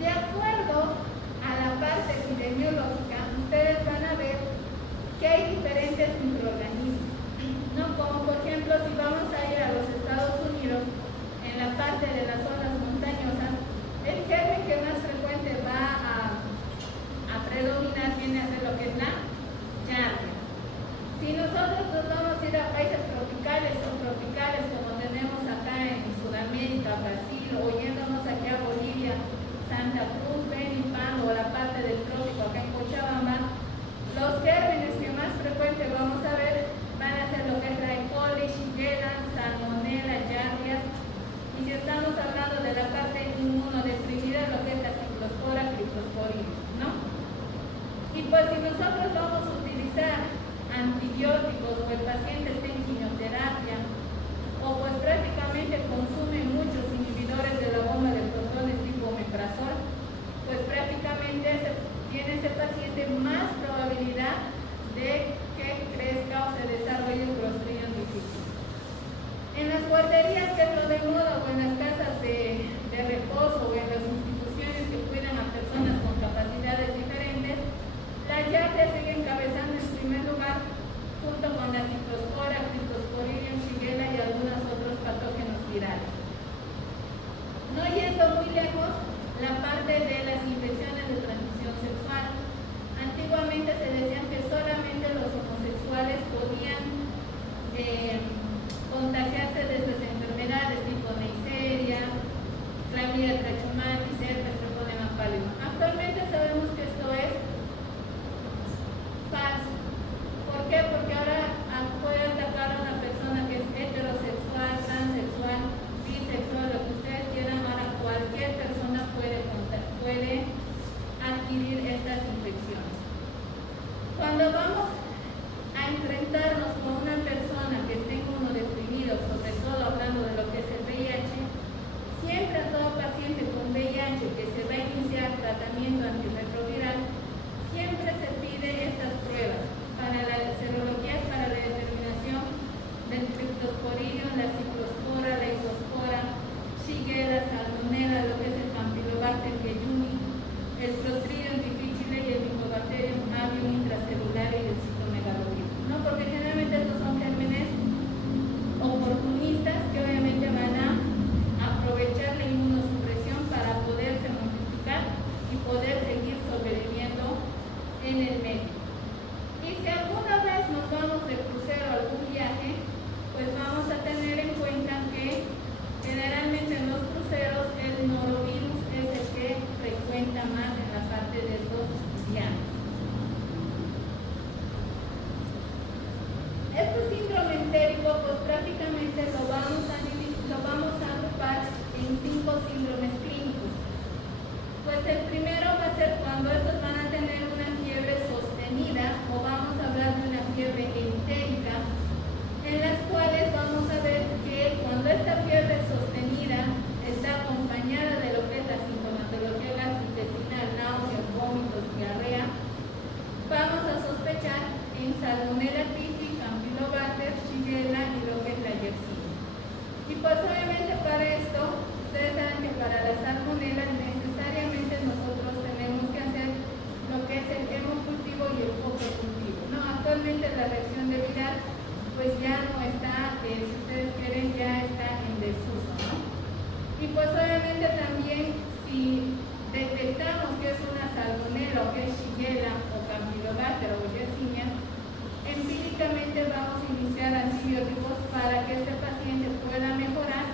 De acuerdo a la parte epidemiológica, ustedes van a ver que hay diferentes microorganismos, ¿no? Como por ejemplo, si vamos a ir a los Estados Unidos, en la parte de las zonas montañosas, el germen que más frecuente va a predominar viene a ser lo que es la Giardia. Si nosotros nos vamos a ir a países tropicales o tropicales como tenemos acá en Sudamérica, Brasil, o yéndonos aquí a Bolivia, Santa Cruz, Benipan o la parte del trópico acá en Cochabamba, los gérmenes que más frecuente vamos a ver van a ser lo que es la E. coli, Shigella, Salmonella, Giardia. Y si estamos hablando de la parte inmunodeprimida, lo que es la Ciclospora, Cryptosporidium, ¿no? Y pues si nosotros vamos a utilizar antibióticos o el paciente está en quimioterapia o pues prácticamente consume muchos inhibidores de la bomba de protones tipo omeprazol, pues prácticamente tiene ese paciente más probabilidad de que crezca o se desarrolle un Clostridium difficile. En las guarderías, que es lo de moda, o en las casas de reposo o en las instituciones que cuidan a personas con capacidades diferentes, cuando estos van a tener una fiebre sostenida, o vamos a hablar de una fiebre entérica, en las cuales vamos a ver que cuando esta fiebre sostenida está acompañada de lo que es la sintomatología gastrointestinal, náuseas, vómitos, diarrea, vamos a sospechar en Salmonella typhi, Campylobacter, Shigella y lo que es la Yersinia. Y pues obviamente para esto, ustedes saben que para la Salmonella necesariamente nosotros tenemos que hacer lo que es el hemocultivo y el coprocultivo, ¿no? Actualmente la reacción de viral pues ya no está, si ustedes quieren, ya está en desuso, ¿no? Y pues obviamente también si detectamos que es una Salmonella o que es Shigella o Campylobacter o Yersinia, empíricamente vamos a iniciar antibióticos para que este paciente pueda mejorar,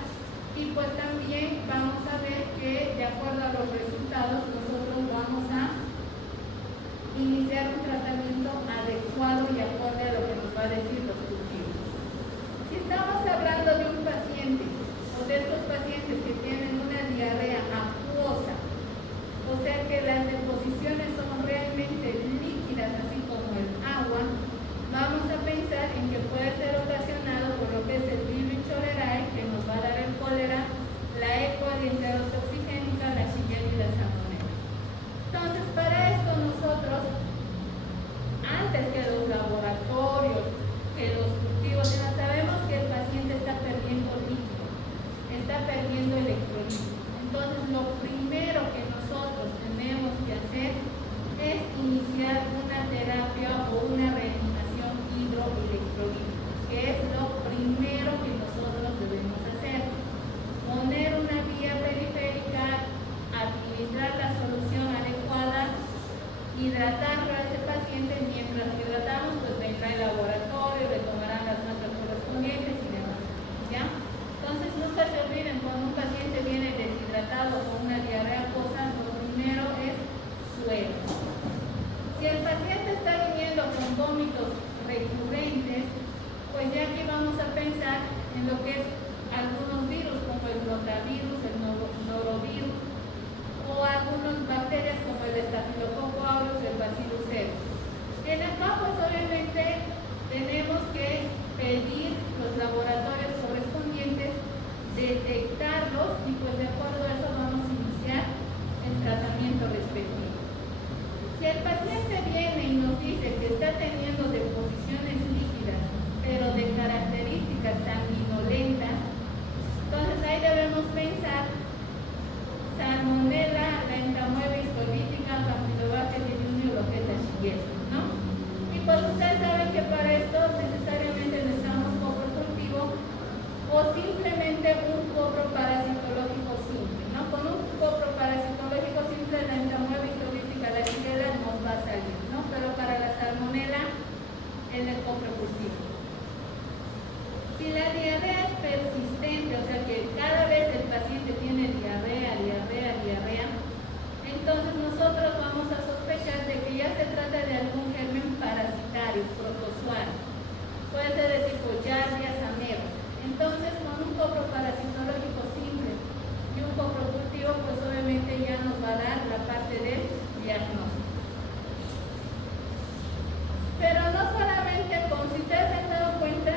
y pues también vamos a ver que de acuerdo a los resultados nosotros vamos a iniciar un tratamiento adecuado y acorde a lo que nos va a decir los cultivos. Si estamos hablando de un paciente o de estos pacientes que tienen una diarrea acuosa, o sea que las deposiciones son realmente líquidas, así como el agua, vamos a pensar en que puede ser ocasionado por lo que es el virus cholerae, que nos va a dar el cólera, la E. coli enterotoxigénica, la Shigella y la Salmonella. Entonces, para esto nosotros, antes que los laboratorios, que los cultivos, ya sabemos que el paciente está perdiendo líquido, está perdiendo electrolitos. Entonces, lo primero que nosotros tenemos que hacer es iniciar una terapia o una reanimación hidroelectrolítica, que es lo primero que nosotros debemos hacer. Poner una vía periférica, administrar la solución adecuada, hidratarlo a ese paciente. Mientras hidratamos, pues vendrá el laboratorio, le tomarán las muestras correspondientes y demás, ¿ya? Entonces, nunca se olviden, cuando un paciente viene deshidratado con una diarrea acuosa, lo primero es suero. Si el paciente está viniendo con vómitos recurrentes, pues ya aquí vamos a pensar en lo que es algunos virus como el rotavirus, el norovirus, o algunas bacterias como el Staphylococcus aureus, el Bacillus cereus. En acá pues obviamente tenemos que pedir los laboratorios correspondientes, detectarlos, y pues de acuerdo a eso vamos a iniciar el tratamiento respectivo. Si el paciente viene y nos dice que está teniendo deposiciones líquidas, pero de características sanguinolentas, entonces ahí debemos pensar Salmonella, Lentamueva histolítica, Campylobacter jejuni, lo que es la Shigella, ¿no? Y pues ustedes saben que para esto necesariamente necesitamos coprocultivo o simplemente un coproparasitológico simple, ¿no? Con un coproparasitológico simple, la Lentamueva histolítica, la Shigella nos va a salir, ¿no? Pero para la Salmonella es el coprocultivo. Si la diarrea es persistente, o sea que cada vez el paciente tiene diarrea, entonces nosotros vamos a sospechar de que ya se trata de algún germen parasitario, protozoario. Puede ser de tipo Yardias, amebas. Entonces, con un coproparasitológico simple y un coprocultivo, pues obviamente ya nos va a dar la parte del diagnóstico. Pero no solamente con, si ustedes se han dado cuenta,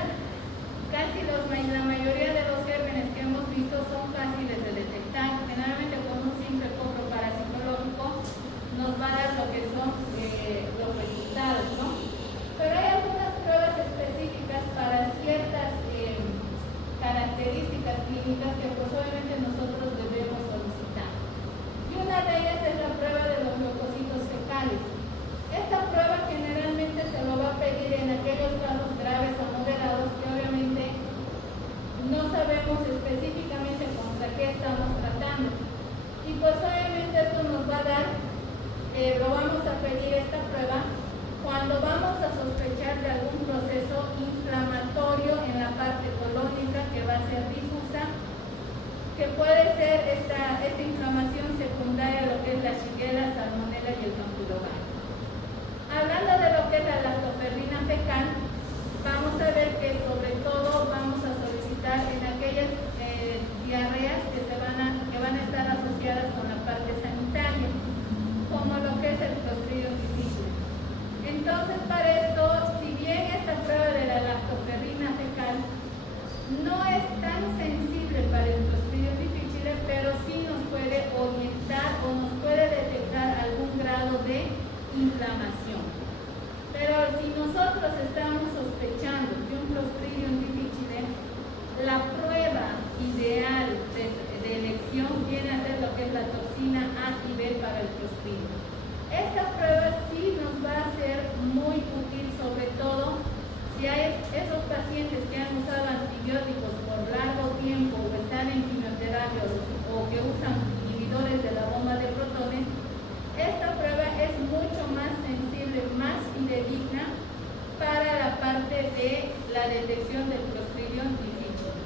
casi la mayoría de los gérmenes que hemos visto son fáciles de detectar. Generalmente con un simple coproparasitológico nos va a dar lo que son los resultados, ¿no? Pero hay algunas pruebas específicas para ciertas características clínicas que pues obviamente nosotros debemos solicitar. Y una de ellas es la prueba de los leucocitos fecales. Esta prueba generalmente se lo va a pedir en aquellos casos graves o moderados que obviamente no sabemos específicamente contra qué estamos tratando. Y pues obviamente esto nos va a dar, lo vamos a pedir esta prueba cuando vamos a sospechar de algún proceso inflamatorio en la parte colónica que va a ser difusa, que puede ser esta inflamación secundaria a lo que es la Shigella, Salmonella y el Campylobacter. Hablando de lo que es la lactoferrina fecal, vamos a ver que sobre todo vamos a solicitar en aquellas diarreas que van a estar asociadas con la parte sanitaria, como lo que es el Entonces, para esto, si bien esta prueba de la lactoferrina fecal no es tan sensible para el Clostridium difficile, pero sí nos puede orientar o nos puede detectar algún grado de inflamación. Pero si nosotros estamos sospechando que un Clostridium difficile, la prueba ideal de elección viene a ser lo que es la toxina A y B para el Clostridium. Esta prueba sí nos va a ser muy útil, sobre todo si hay esos pacientes que han usado antibióticos por largo tiempo o están en quimioterapia o que usan inhibidores de la bomba de protones. Esta prueba es mucho más sensible, más fidedigna para la parte de la detección del Clostridium difficile.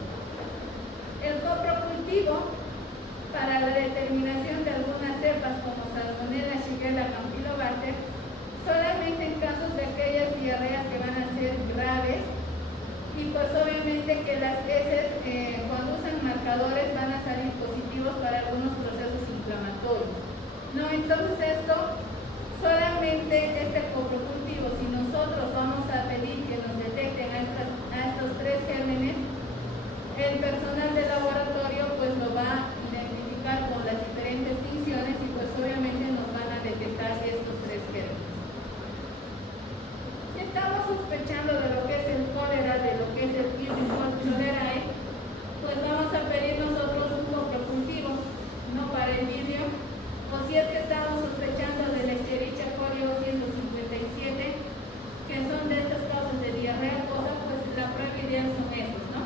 El coprocultivo para la determinación de algunas cepas como Salmonella, Shigella, Campylobacter, solamente en casos de aquellas diarreas que van a ser graves, y pues obviamente que las heces cuando usan marcadores van a salir positivos para algunos procesos inflamatorios. No, entonces esto solamente este coprocultivo, si nosotros vamos a pedir que nos detecten a estos tres gérmenes, el personal del laboratorio pues lo va a identificar con las diferentes tinciones y pues obviamente nos van a detectar estos tres gérmenes. Si estamos sospechando de lo que es el cólera, de lo que es el Typhimurium cholerae, pues vamos a pedir nosotros un coprocultivo, no para el vidrio, o si es que estamos sospechando del Escherichia coli 157, que son de estas causas de diarrea acuosa, pues la prueba ideal son estos, ¿no?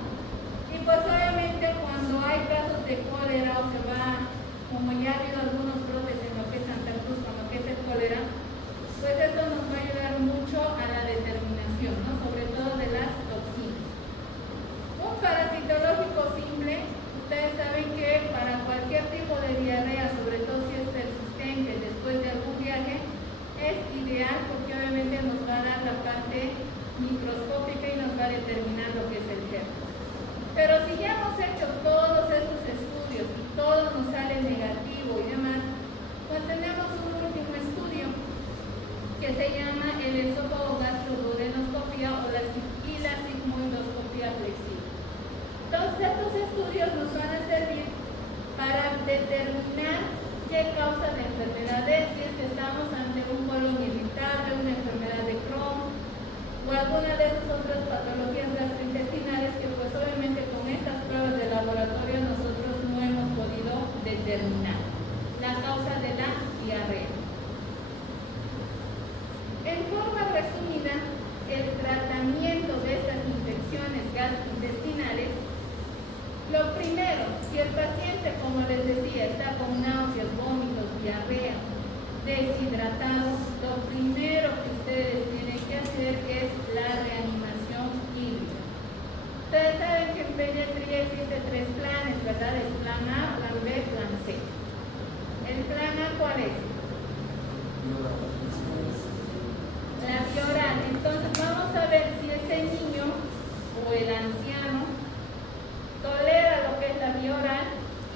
Y pues obviamente cuando hay casos de cólera o se va, como ya ha habido algunos brotes en lo que es Santa Cruz, con lo que es el cólera, pues esto nos va a ayudar mucho a la determinación, ¿no? Sobre todo de las toxinas. Un parasitológico simple, ustedes saben que para cualquier tipo de diarrea, sobre todo si es persistente después de algún viaje, es ideal porque obviamente nos va a dar la parte microscópica y nos va a determinar lo que es el germen. Pero si ya hemos hecho todos estos estudios y todo nos sale negativo y demás, pues tenemos un último estudio que se llama el esófago-gastroduodenoscopía o la sigmoidoscopía flexible. Entonces estos estudios nos van a servir para determinar qué causa la enfermedad es, si es que estamos ante un colon irritable, una enfermedad de Crohn o alguna de esas otras patologías gastrointestinales que pues obviamente con estas pruebas de laboratorio nosotros no hemos podido determinar la causa de la diarrea. En forma resumida, el tratamiento de estas infecciones gastrointestinales, lo primero, si el paciente, como les decía, está con náuseas, vómitos, diarrea, deshidratado, lo primero que ustedes tienen que hacer es la reanimación híbrida. Ustedes saben que en pediatría existen tres planes, ¿verdad? El plan A, plan B, plan C. ¿El plan A cuál es? La vía oral. Entonces vamos a ver si ese niño o el anciano tolera lo que es la vía oral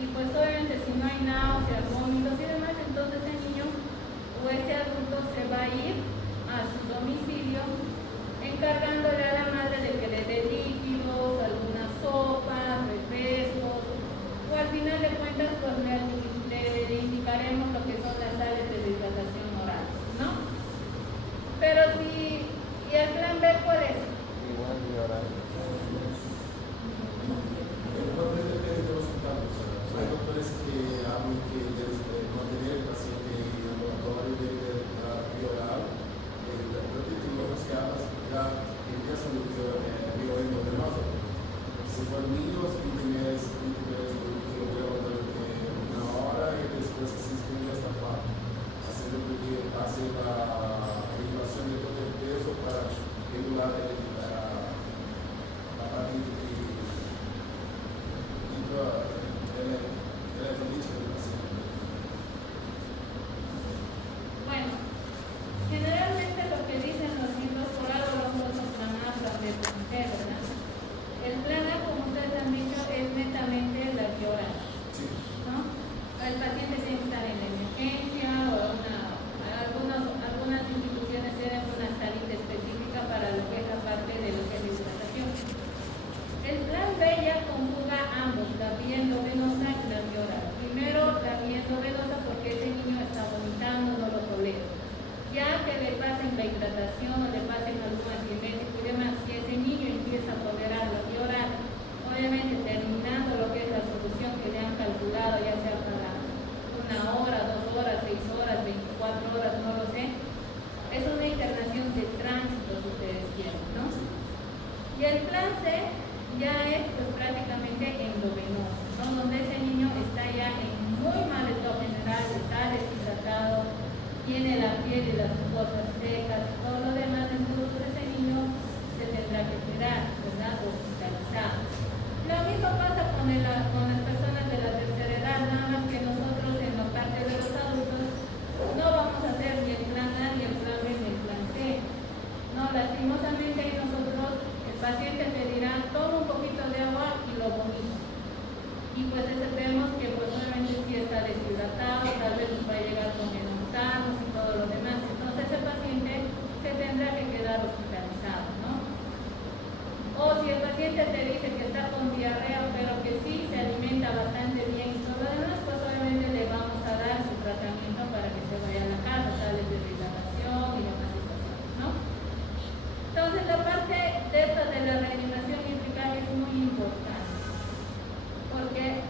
y pues obviamente si no hay náuseas, vómitos y demás, entonces el niño o ese adulto se va a ir a su domicilio encargándole a la madre de que le dé líquidos, algunas sopas, refrescos o al final de cuentas pues le indicaremos lo que son las sales de hidratación oral, ¿no? Pero si, ¿y el plan B cuál es? Igual vía oral. medicación o le pasen algún antibiótico y demás, si ese niño empieza a tolerarlo y llorar, obviamente terminando lo que es la solución que le han calculado, ya sea para 1 hora, 2 horas, 6 horas, 24 horas, no lo sé, es una internación de tránsito, si ustedes quieren, ¿no? Y el plan C ya es pues prácticamente endovenoso, ¿no? Donde ese niño está ya en muy mal estado general, está deshidratado, tiene la piel y las mucosas secas, todo lo demás, entonces ese niño se tendrá que quedar, ¿verdad? Hospitalizado. Lo mismo pasa con las personas de la tercera edad, nada más que nosotros en la parte de los adultos no vamos a hacer ni el plan A, ni el plan B, ni el plan C. No, lastimosamente nosotros, el paciente pedirá, toma un poquito de agua y lo vomita. Y pues vemos que pues obviamente sí está deshidratado, tal vez nos va a llegar con hematomas y todo lo demás. Entonces ese paciente se tendrá que quedar hospitalizado, ¿no? O si el paciente te dice que está con diarrea, pero que sí se alimenta bastante bien y todo lo demás, pues obviamente le vamos a dar su tratamiento para que se vaya a la casa, sales de hidratación y demás situaciones, ¿no? Entonces la parte de esta de la reanimación hídrica es muy importante, porque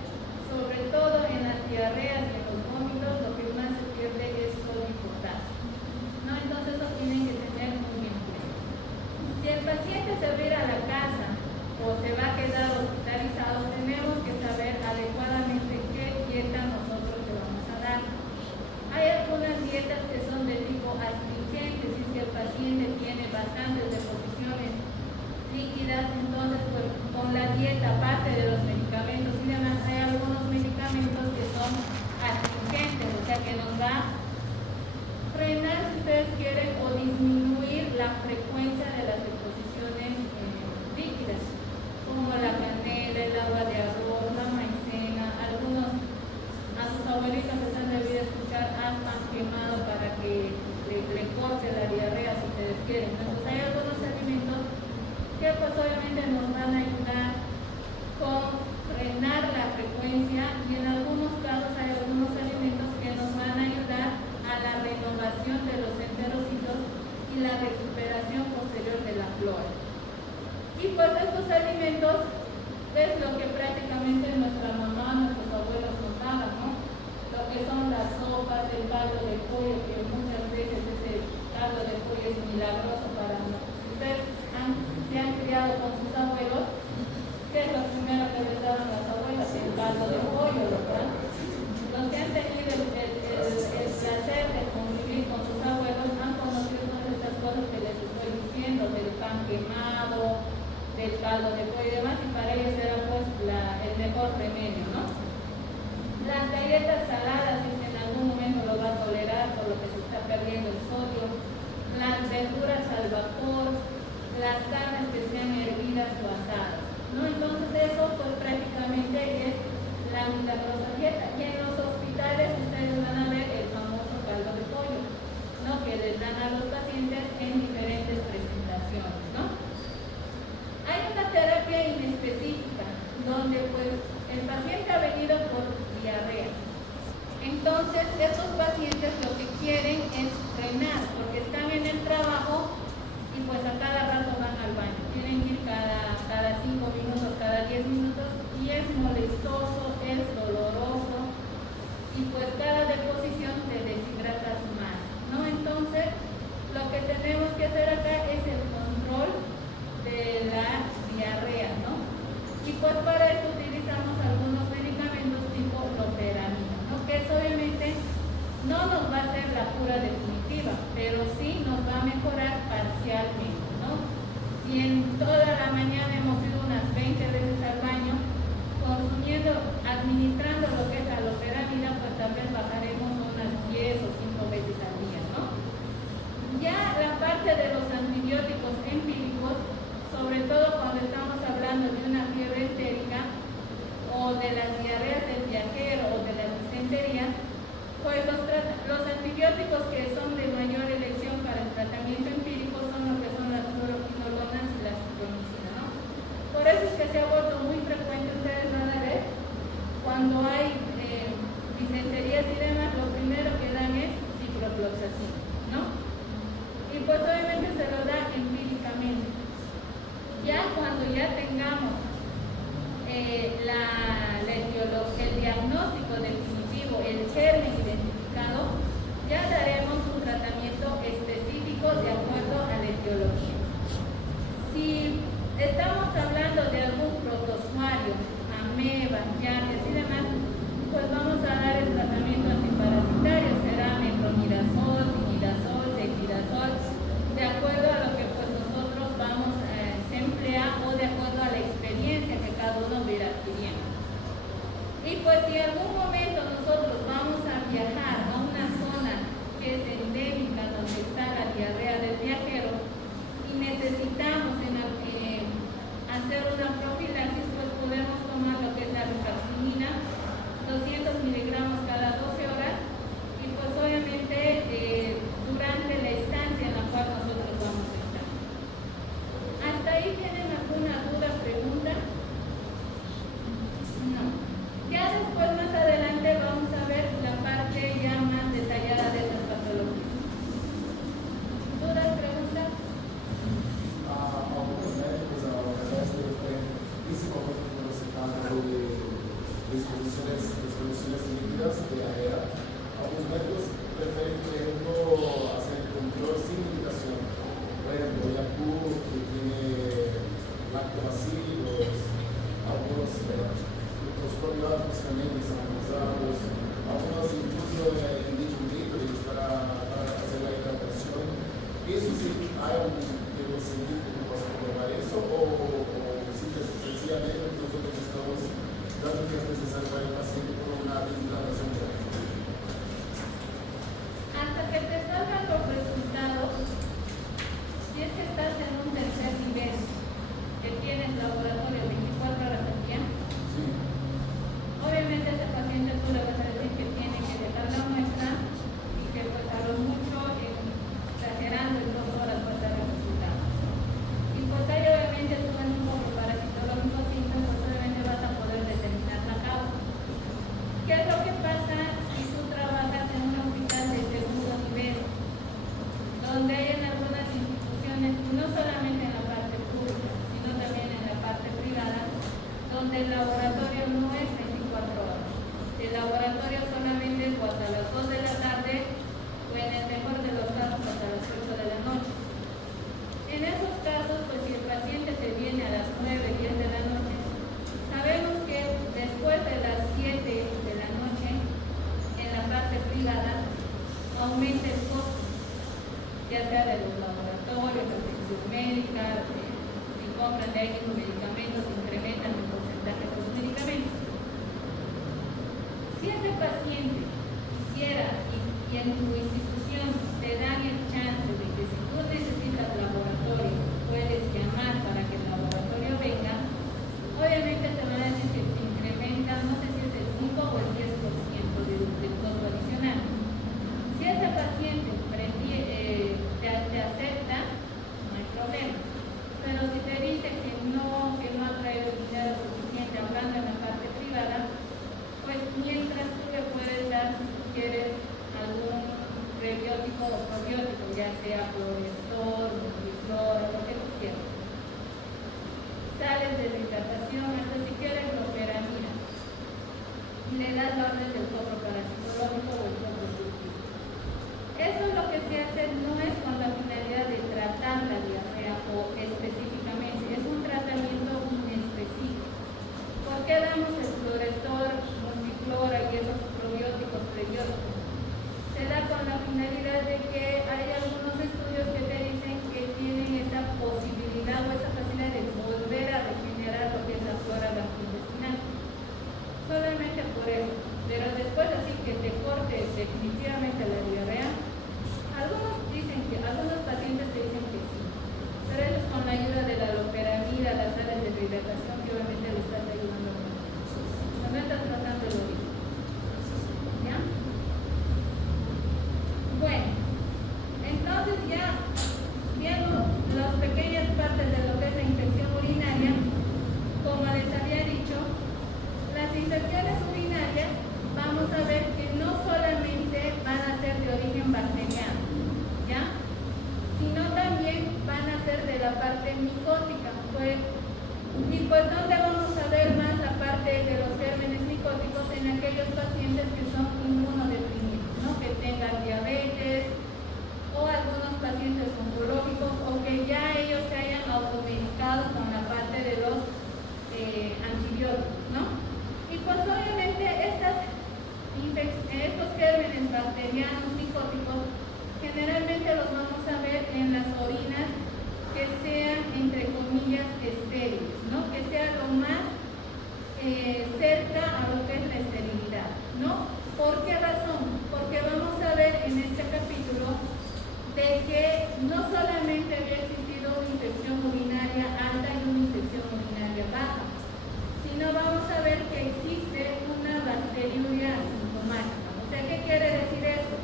sobre todo en las diarreas y en los vómitos lo que más se pierde es sodio y potasio, ¿no? Entonces eso tienen que tener muy bien claro. Si el paciente se va a ir a la casa o se va a quedar hospitalizado, tenemos que saber adecuadamente qué dieta nosotros le vamos a dar. Hay algunas dietas que son de tipo astringente, si es que el paciente tiene bastantes deposiciones líquidas, entonces pues, con la dieta, aparte de los medicamentos y demás, hay algunos medicamentos que son astringentes, o sea que nos va a frenar, si ustedes quieren, o disminuir la frecuencia de las deposiciones líquidas, como la canela, el agua de arroz, la maicena. Algunos a sus abuelitos les han debido escuchar pan quemado para que le corte la diarrea, si ustedes quieren. Entonces hay algunos alimentos que pues obviamente nos van a ayudar con frenar la frecuencia, y en algunos casos hay algunos alimentos que nos van a ayudar a la renovación de los enterocitos y la recuperación posterior de la flora. Y pues estos alimentos es lo que prácticamente nuestra mamá, nuestros abuelos nos daban, ¿no? Lo que son las sopas, el caldo de pollo, que muchas veces ese caldo de pollo es milagroso para nosotros. Si ustedes se han criado con sus abuelos, ¿qué es lo primero que les daban las abuelas? El caldo de pollo, ¿verdad? Los que han tenido el placer de convivir con sus abuelos han conocido todas estas cosas que les estoy diciendo, del pan quemado, del caldo de pollo y demás, y para ellos era pues el mejor remedio, ¿no? Las galletas saladas, si en algún momento lo va a tolerar por lo que se está perdiendo el sodio, las verduras al vapor, las carnes que sean hervidas o asadas, ¿no? Entonces eso pues prácticamente es la milagrosa dieta. Y en los hospitales ustedes van a ver el famoso caldo de pollo, ¿no? Que les dan a los pacientes en diferentes presentaciones, ¿no? Hay una terapia inespecífica donde pues el paciente ha venido por diarrea. Entonces estos pacientes lo que quieren es frenar, porque están en el trabajo y pues a cada rato van al baño. Tienen que ir cada 5 minutos, cada 10 minutos, y es molestoso, es doloroso, y pues cada deposición te deshidratas más, ¿no? Entonces lo que tenemos que hacer acá es el control de la diarrea, ¿no? Y pues para eso utilizamos algunos medicamentos tipo loperamida, ¿no? Que eso obviamente no nos va a hacer la cura definitiva, pero sí nos va a mejorar parcialmente, ¿no? Si en toda la mañana hemos ido unas 20 veces al baño, administrando lo que es la loperamida, pues tal vez bajaremos unas 10 o 5 veces al día, ¿no? Ya la parte de los antibióticos empíricos, sobre todo cuando estamos hablando de una fiebre entérica o de las diarreas del viajero o de las disenterías, pues los antibióticos que son de mayor elección para el tratamiento empírico son lo que son las fluoroquinolonas y la cipromicina, ¿no? Por eso es que se ha vuelto muy frecuente, ustedes van a ver, cuando hay disenterías y demás, lo primero que dan es ciprofloxacina, ¿no? Y pues obviamente se Ya cuando ya tengamos el diagnóstico definitivo, el germen identificado, ya daremos un tratamiento específico de acuerdo a la etiología. Si estamos hablando de algún protozoario, ameba, llaves y demás, pues vamos a dar el tratamiento antiparasitario, será metronidazol, imidazol, ceftriaxona, de acuerdo a lo que pues nosotros vamos a emplear o de acuerdo a la experiencia que cada uno va a ir adquiriendo. Y pues si en algún momento nosotros vamos a viajar a una zona que es endémica, donde está la diarrea del viajero, y necesitamos hacer una profilaxis, pues podemos tomar lo que es la rifaximirina, 200 miligramos cada 12 horas, y pues obviamente durante la estancia en la cual nosotros vamos a estar. ¿Hasta ahí tienen alguna duda, pregunta? No. Ya después, más adelante, vamos a ver la parte ya más detallada de las patologías. ¿Dudas, preguntas? Alguns médicos, principalmente quando se trata de exposiciones líquidas, diarrea, algunos médicos prefieren, por ejemplo, hacer el control sin indicación. Por ejemplo, Yakult, que tiene lactobacilos, algunos los probióticos también que están usados, algunos incluso en dicho para hacer la hidratación. ¿Eso sí hay algún tipo científico que pueda comprobar eso o sencillamente nosotros estamos dando lo que es necesario para el paciente por una hidratación correcta? Hasta que te salgan los resultados, si es que estás en un tercer nivel, que tienes laboratorio 24 horas al día, Sí. obviamente a ese paciente tú le vas a decir que tiene que dejar la muestra y que pues a lo mucho, exagerando, en 2 horas va a dar el resultado. Y pues ahí obviamente tú en un poco parasitológico simple, pues obviamente vas a poder determinar la causa. ¿Qué es lo que pasa si tú trabajas en un hospital de segundo nivel, donde hay en algunas instituciones, no solamente en la parte pública, sino también en la parte privada, donde el laboratorio no es 24 horas? El laboratorio solamente es hasta las 2 de la tarde o en el mejor de los casos hasta las 8 de la noche. En esos casos, pues si el paciente te viene a las 9, 10 de la noche, sabemos que después de las 7 de la noche, en la parte privada, aumenta el costo, ya sea de los laboratorios, de atención médica, si compran de ahí los medicamentos, incrementan el porcentaje de los medicamentos. Si ese paciente quisiera y en tu institución te dan el chance de que si tú necesitas laboratorio, puedes llamar para que el laboratorio venga, obviamente te van a decir que se incrementa, no sé si es el 5 o el 10% del costo adicional. Si ese paciente te acepta, no hay problema. Pero si te dice que no ha traído el dinero suficiente, hablando en la parte privada, pues mientras tú le puedes dar, si tú quieres, algún prebiótico o probiótico, ya sea Florestor, Multiflora, lo que tú quieras. Sales de la hidratación, hasta si quieres loperamida, y le das la orden del costo parasitológico o el costo cultivo. Eso es lo que se hace, no es con la finalidad de tratar la diarrea o específicamente, es un tratamiento inespecífico. ¿Por qué damos el Florestor, Multiflora y esos probióticos, prebióticos? Se da con la finalidad de que hay algunos estudios que te dicen que tienen esa posibilidad o esa facilidad de volver a regenerar lo que es la flora gastrointestinal. Solamente por eso. Pero después así que te corte definitivamente la diarrea, algunos pacientes te dicen que sí. Pero eso es con la ayuda de la loperamida, las sales de hidratación, que obviamente le estás ayudando a nosotros. No estás tratando el origen. ¿Ya? Bueno, no solamente había existido una infección urinaria alta y una infección urinaria baja, sino vamos a ver que existe una bacteriuria asintomática. O sea, ¿qué quiere decir eso?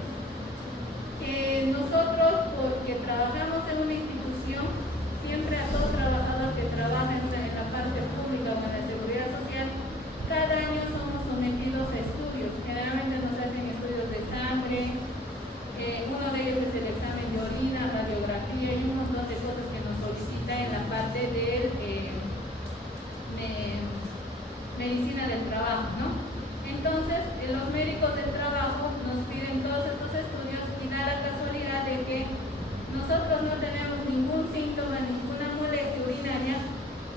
Que nosotros, porque trabajamos en una institución, siempre a todo trabajador que trabaja en la parte pública o en la seguridad social, cada año somos sometidos a estudios. Generalmente nos hacen estudios de sangre, uno de ellos es el examen de orina, radiografía y un montón de cosas que nos solicita en la parte de medicina del trabajo, ¿no? Entonces, los médicos del trabajo nos piden todos estos estudios y da la casualidad de que nosotros no tenemos ningún síntoma, ninguna molestia urinaria,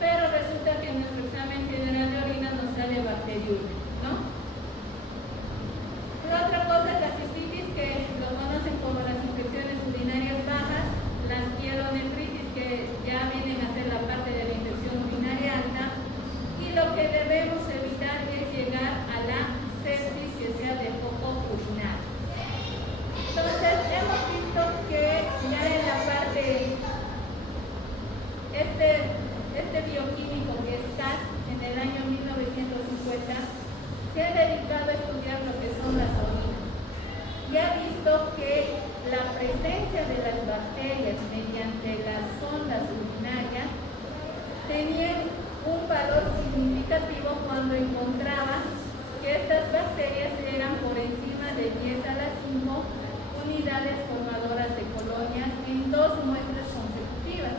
pero resulta que en nuestro examen general de orina nos sale bacteriuria, ¿no? La otra cosa es la cistitis, que lo conocen como las infecciones urinarias bajas, las pielonefritis, que ya vienen a ser la parte de la infección urinaria alta, y lo que debemos evitar es llegar a la sepsis, que sea de foco urinario. Entonces, hemos visto que ya en la parte, este bioquímico que es CAS, en el año 1950, se ha dedicado a estudiar lo que son las orinas. Y ha visto que la presencia de las bacterias mediante las sondas urinarias tenían un valor significativo cuando encontraba que estas bacterias eran por encima de 10 a la 5 unidades formadoras de colonias en 2 muestras consecutivas.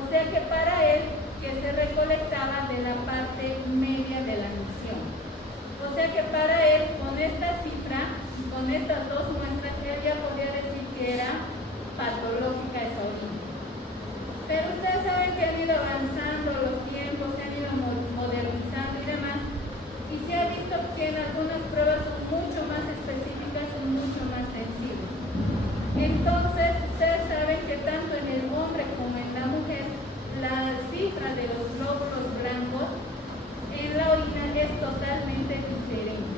O sea que para él, que se recolectaba de la parte media de la misión. O sea que para él, con esta cifra, con estas 2 muestras, él ya podía decir que era patológica esa orina. Pero ustedes saben que han ido avanzando los tiempos, se han ido modernizando y demás, y se ha visto que en algunas pruebas son mucho más específicas y mucho más sensibles. Entonces, ustedes saben que tanto en el hombre como en la mujer, la cifra de los glóbulos blancos en la orina es totalmente diferente.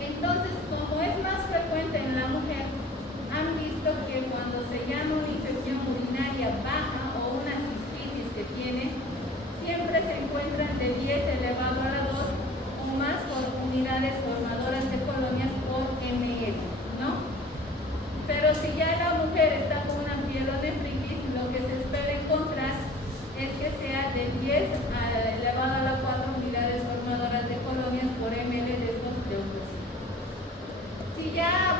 Entonces, como es más frecuente en la mujer, han visto que cuando se llama una infección urinaria baja o una cistitis que tiene, siempre se encuentran de 10 elevado a la 2 o más por unidades formadoras de colonias por ml, ¿no? Pero si ya la mujer está con una pielonefritis, lo que se espera encontrar es que sea de 10 elevado a la 4 unidades formadoras de colonias por ml de estos leucocitos. Si ya